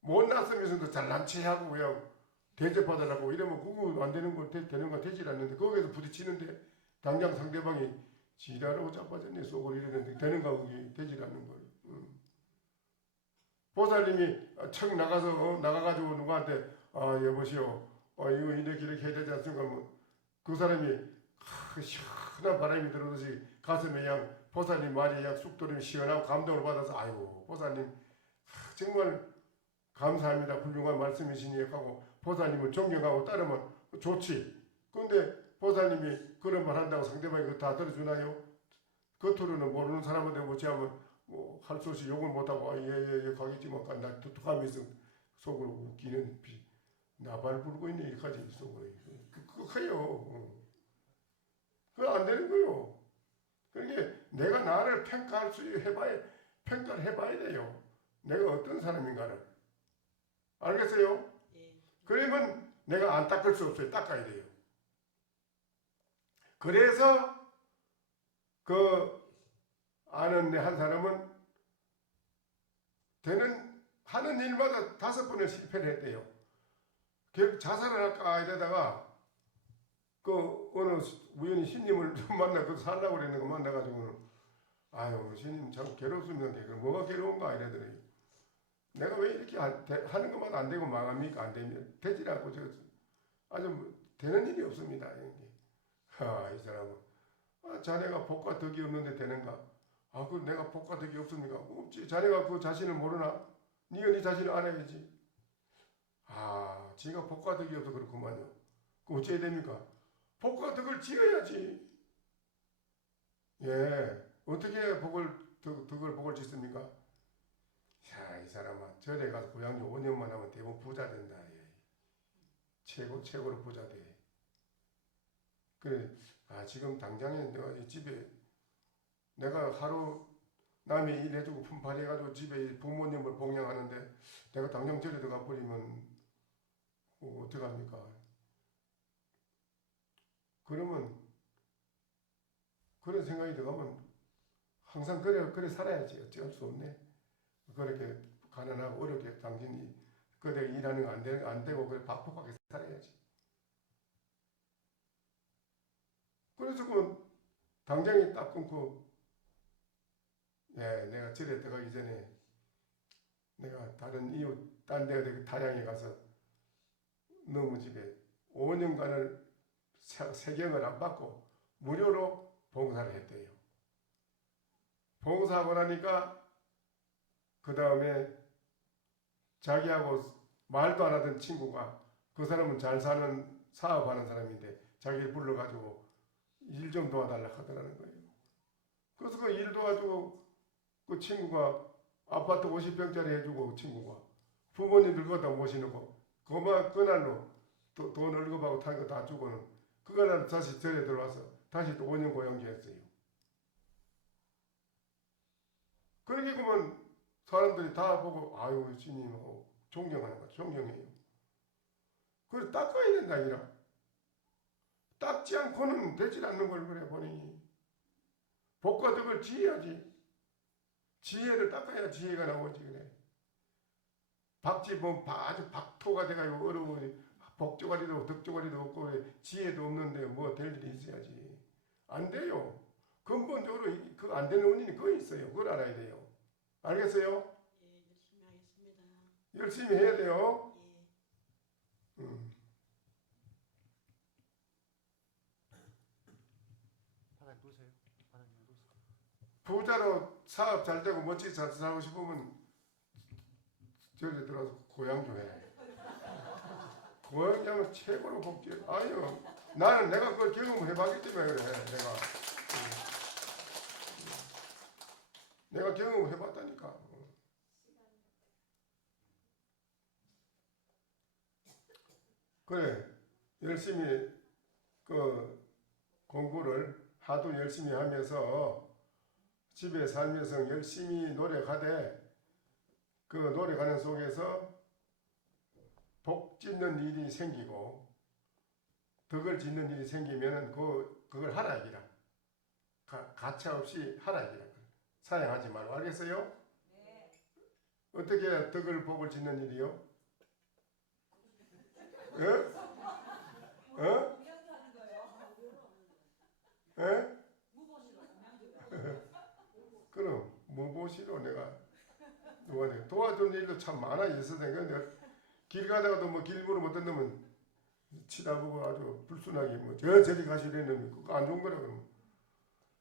못났으면서도 잘난 체하고 그냥 대접받으라고 이러면 그거 안 되는 거 되는 거 되질 않는데 거기에서 부딪히는데 당장 상대방이 지랄하고 자빠졌네 속을 이러는데 되는가 그게 되질 않는 거예요. 보살님이 척 나가가지고 누구한테 여보시오 이거 이렇게 해야 되지 않습니까? 그 사람이 시원한 바람이 들어오듯이 가슴에 그냥 보살님 말이 그냥 쑥 들으면 시원하고 감동을 받아서 아이고 보살님 정말 감사합니다. 훌륭한 말씀이시니 하고 보살님을 존경하고 따르면 좋지. 그런데 보살님이 그런 말 한다고 상대방이 그거 다 들어주나요? 겉으로는 모르는 사람한테 못지하면 뭐 할 수 없이 욕을 못하고 예예예 가겠지만 나 독특함이 있어 속으로 웃기는 나발 부르고 있네 이까지 속으로 그거 커요. 그거 안 되는 거요. 그러니까 내가 나를 평가를 해봐야 돼요. 내가 어떤 사람인가를. 알겠어요? 그러면 내가 안 닦을 수 없어요. 닦아야 돼요. 그래서 아는 내 한 사람은 하는 일마다 5번을 실패를 했대요. 결국 자살을 할까 이러다가 어느 우연히 신님을 만나 살라고 그랬는 거 만나가지고는 아유 신님 참 괴롭습니다. 뭐가 괴로운가 이러더니 내가 왜 이렇게 하는 것만 안 되고 망합니까? 안 되면 되질 않고 아주 되는 일이 없습니다. 이 사람은 자네가 복과 덕이 없는데 되는가? 그 내가 복과 덕이 없습니까? 없지. 자네가 그 자신을 모르나? 네가 네 자신을 알아야지. 지가 복과 덕이 없어 그렇구만요. 그럼 어째야 됩니까? 복과 덕을 지어야지. 예, 어떻게 덕을 짓습니까? 자, 이 사람아 절에 가서 고향 5년만 하면 대부분 부자 된다. 예. 최고로 부자 돼. 그래, 지금 당장에 내가 이 집에 내가 하루 남이 일해주고 품팔이해가지고 집에 부모님을 봉양하는데 내가 당장 절에 들어가 버리면 어떻게 합니까? 그러면 그런 생각이 들어가면 항상 그래 살아야지. 어쩔 수 없네. 그렇게 가난하고 어렵게 당신이 그래 일하는 거 안 되고 그래 박복하게 살아야지. 그래서 그 당장에 딱 끊고 내가 절에 들어가기 전에 내가 다른 이웃 딴 데 타양에 가서 너무 집에 5년간을 세경을 안 받고 무료로 봉사를 했대요. 봉사하고 나니까 그 다음에 자기하고 말도 안 하던 친구가 그 사람은 잘 사는 사업하는 사람인데 자기를 불러가지고 일 좀 도와달라 하더라는 거예요. 그래서 그 일 도와주고 그 친구가 아파트 50평짜리 해주고 그 친구가 부모님들 거다 모시놓고 그날로 돈 월급하고 타는 거 다 주고는 그날 다시 절에 들어와서 다시 또 5년 고용주했어요. 그렇게 보면 사람들이 다 보고 아유 스님하고 존경하는 거야. 존경해요. 그걸 닦아야 된다 이라. 닦지 않고는 되질 않는 걸 그래 본인이. 복과 덕을 지어야지. 지혜를 닦아야 지혜가 나오지 그래. 박지 뭐 아주 박토가 돼가지고 어려워 복조가리도 덕조가리도 없고 그래. 지혜도 없는데 뭐 될 일이 있어야지. 안 돼요. 근본적으로 그 안 되는 원인이 거기 있어요. 그걸 알아야 돼요. 알겠어요? 예, 열심히 하겠습니다. 열심히 해야 돼요. 예. 바닥에 놓으세요. 바닥에 놓으세요. 부자로 사업 잘 되고 멋지게 잘 살고 싶으면 저리 들어서 고향 좀 해. 고향 하면 최고로 복지. 아니요. 나는 내가 그걸 경험을 해봤기 때문에 그래. 내가 경험을 해봤다니까. 그래. 열심히 그 공부를 하도 열심히 하면서 집에 살면서 열심히 노력하되 그 노력하는 속에서 복 짓는 일이 생기고 덕을 짓는 일이 생기면은 그걸 하라 이기라. 가차 없이 하라 이기라. 사양하지 말고 알겠어요? 네. 어떻게 덕을 복을 짓는 일이요? 그럼 무보시로 내가 누가 도와준 일도 참 많아 있어서 근데 길 가다가도 뭐 길보러 못한 놈은 치다보고 아주 불순하게 뭐 저리 가시려는 그거 안 좋은 거라 그러면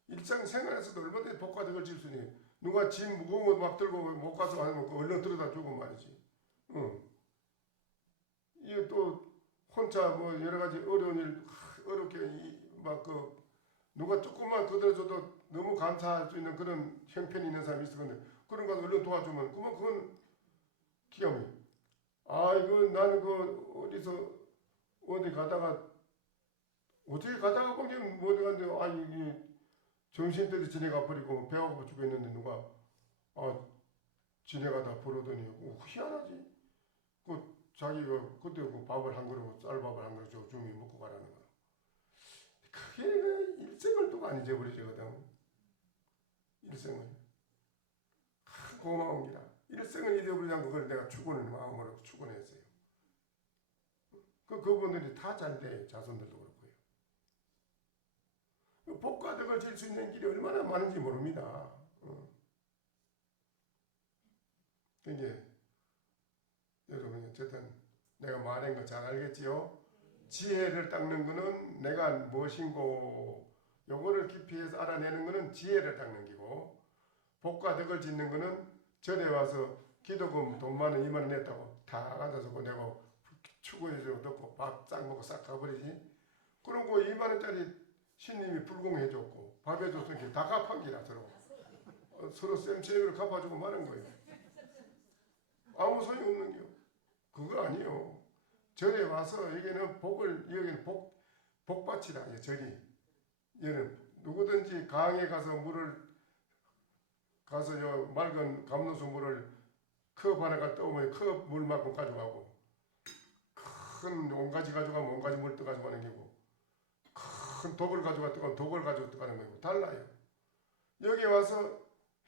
일상생활에서도 얼마든지 복과 덕을 질 수 있는 누가 짐 무거운 거 막 들고 못 가서 하면 얼른 들어다 주고 말이지. 이게 또 혼자 뭐 여러 가지 어려운 일 어렵게 막 누가 조금만 거들어줘도 너무 감사할 수 있는 그런 형편이 있는 사람이 있을 건데 그런 거 얼른 도와주면 그건 기염이. 이거 나는 어디서 어디 가다가 어떻게 가다가 보면 뭐 어디 갔는데 이게 정신들이 지내가 버리고 배가 고파 죽겠는데 누가 지내가 다 부르더니 희한하지. 자기가 그때 밥을 한 그릇 쌀밥을 한 그릇 주미 먹고 가라는 거야. 그게 일생을 또 안 잊어버리거든. 일생을. 고마운 기라. 일생을 잊어버리지 않고 그걸 내가 축원을 마음으로 축원했어요. 그분들이 다 잘 돼. 자손들도 그렇고요. 복과 덕을 질 수 있는 길이 얼마나 많은지 모릅니다. 이게 여러분 어쨌든 내가 말한 거 잘 알겠지요? 지혜를 닦는 거는 내가 무엇인고 요거를 깊이 해서 알아내는 거는 지혜를 닦는 기고 복과 덕을 짓는 거는 절에 와서 기도금 돈 많은 2만 원 냈다고 다 가져서 내고 추구해주고 넣고 밥 싹 먹고 싹 가버리지. 그런 거 2만 원짜리 신님이 불공해줬고 밥 해줬으니까 다 갚은 기라 서로 쌤체력으로 갚아주고 마는 거예요. 아무 소용 없는 겨. 그거 아니요. 절에 와서 여기는 복받치라. 절이. 얘는 누구든지 강에 가서 맑은 감로수 물을 컵 하나가 떠오면 컵 물만큼 가져가고 큰 온가지 가져가면 온가지 물 떠가지고 가는 거고 큰 독을 가져갔다가 독을 가지고 가는 거고 달라요. 여기 와서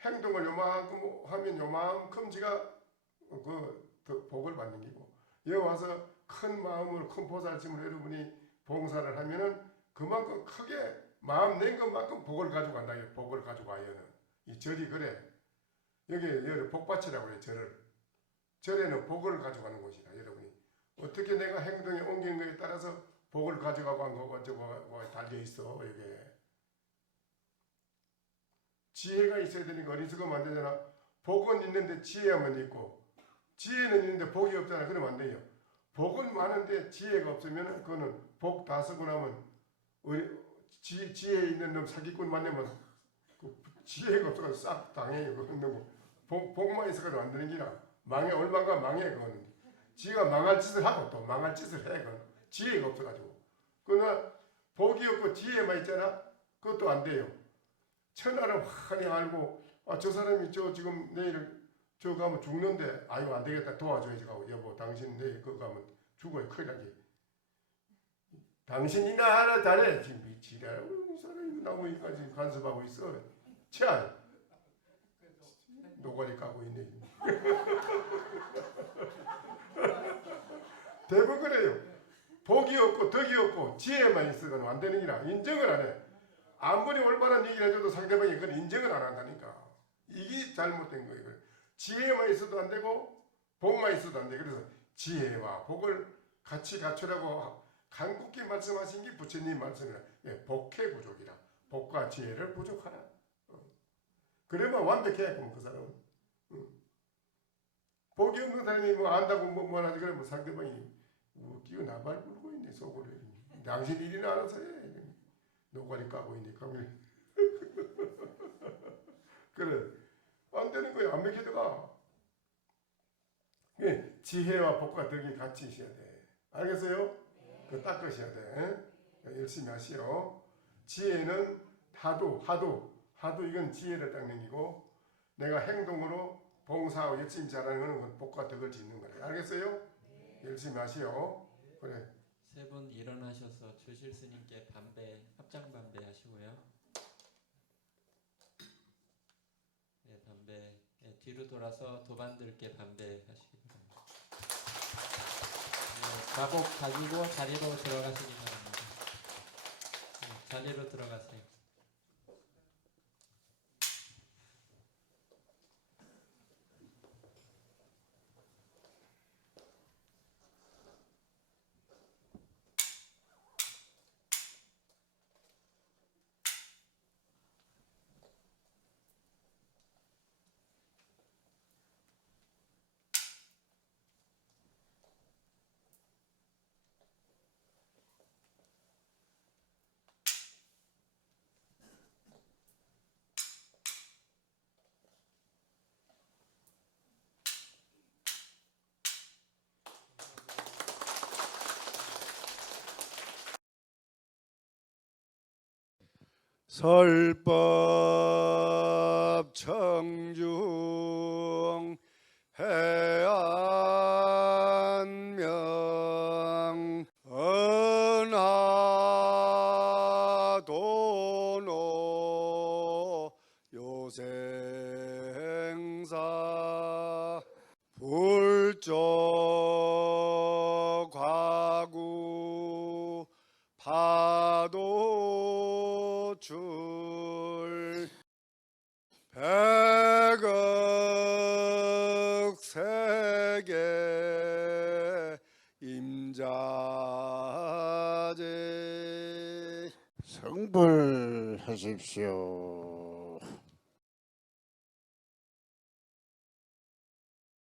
행동을 요만큼 하면 요만큼 지가 그 복을 받는 거고 여기 와서 큰 마음으로 큰 보살심으로 여러분이 봉사를 하면은 그만큼 크게 마음 낸 것만큼 복을 가지고 간다. 복을 가지고 와요는 이 절이 그래. 여기 복밭이라고 해요. 절에는 복을 가져가는 곳이다. 여러분이 어떻게 내가 행동에 옮긴 거에 따라서 복을 가져가고 한 거가 저거 달려 있어. 여기에 지혜가 있어야 되니까 어리석으면 안 되잖아. 복은 있는데 지혜만 있고 지혜는 있는데 복이 없잖아. 그러면 안 돼요. 복은 많은데 지혜가 없으면 그거는 복 다 쓰고 나면 지혜 있는 놈 사기꾼 만나면 그 지혜가 없어서 싹 당해요. 그건 복만 있어가지고 안 되는 기라. 망해 얼마가 망해 그거는. 지가 망할 짓을 하고 또 망할 짓을 해. 그건 지혜가 없어가지고. 그러나 복이 없고 지혜만 있잖아. 그것도 안 돼요. 천하를 환히 알고 저 사람이 지금 내일 저 가면 죽는데 아유 안 되겠다 도와줘야지 가고 여보 당신 내일 그거 가면 죽어요. 큰일 나지. 당신이나 하나 잘해. 지금 미치라. 이 사람이 나고 여기까지 간섭하고 있어. 참 노가리 까고 있네. 대부분 그래요. 복이 없고 덕이 없고 지혜만 있어서는 안 되는 기라. 인정을 안 해. 아무리 올바른 얘기를 해줘도 상대방이 그걸 인정을 안 한다니까. 이게 잘못된 거예요. 지혜만 있어도 안 되고 복만 있어도 안 돼. 그래서 지혜와 복을 같이 갖추라고 간곡히 말씀하신 게 부처님 말씀이라. 복해 부족이라. 복과 지혜를 부족하라. 그래만 완벽해. 그럼 그 사람은. 복이 없는 사람이 뭐 안다고 뭐 하지 그러면 상대방이 웃기고 나발 불고 있네 속으로. 당신 일이나 알아서 해. 노가리 까고 있니까. 그래. 안 되는 거야. 안 맥히다가. 지혜와 복과 덕이 같이 있어야 돼. 알겠어요? 그 닦으셔야 돼. 열심히 하시오. 지혜는 하도 이건 지혜를 닦는 기고 내가 행동으로 봉사하고 열심히 잘하는 거는 복과 덕을 짓는 거예요. 알겠어요? 열심히 하시오. 그래. 세 분 일어나셔서 조실 스님께 합장 반배 하시고요. 네, 반배. 네, 뒤로 돌아서 도반들께 반배하시기 바랍니다. 네, 가복 가지고 자리로 들어가시기 바랍니다. 네, 자리로 들어가세요. 설법 청중 해안명 은하도노 요생사 불조 과구 파도 줄 백억 세계 임자제 성불하십시오.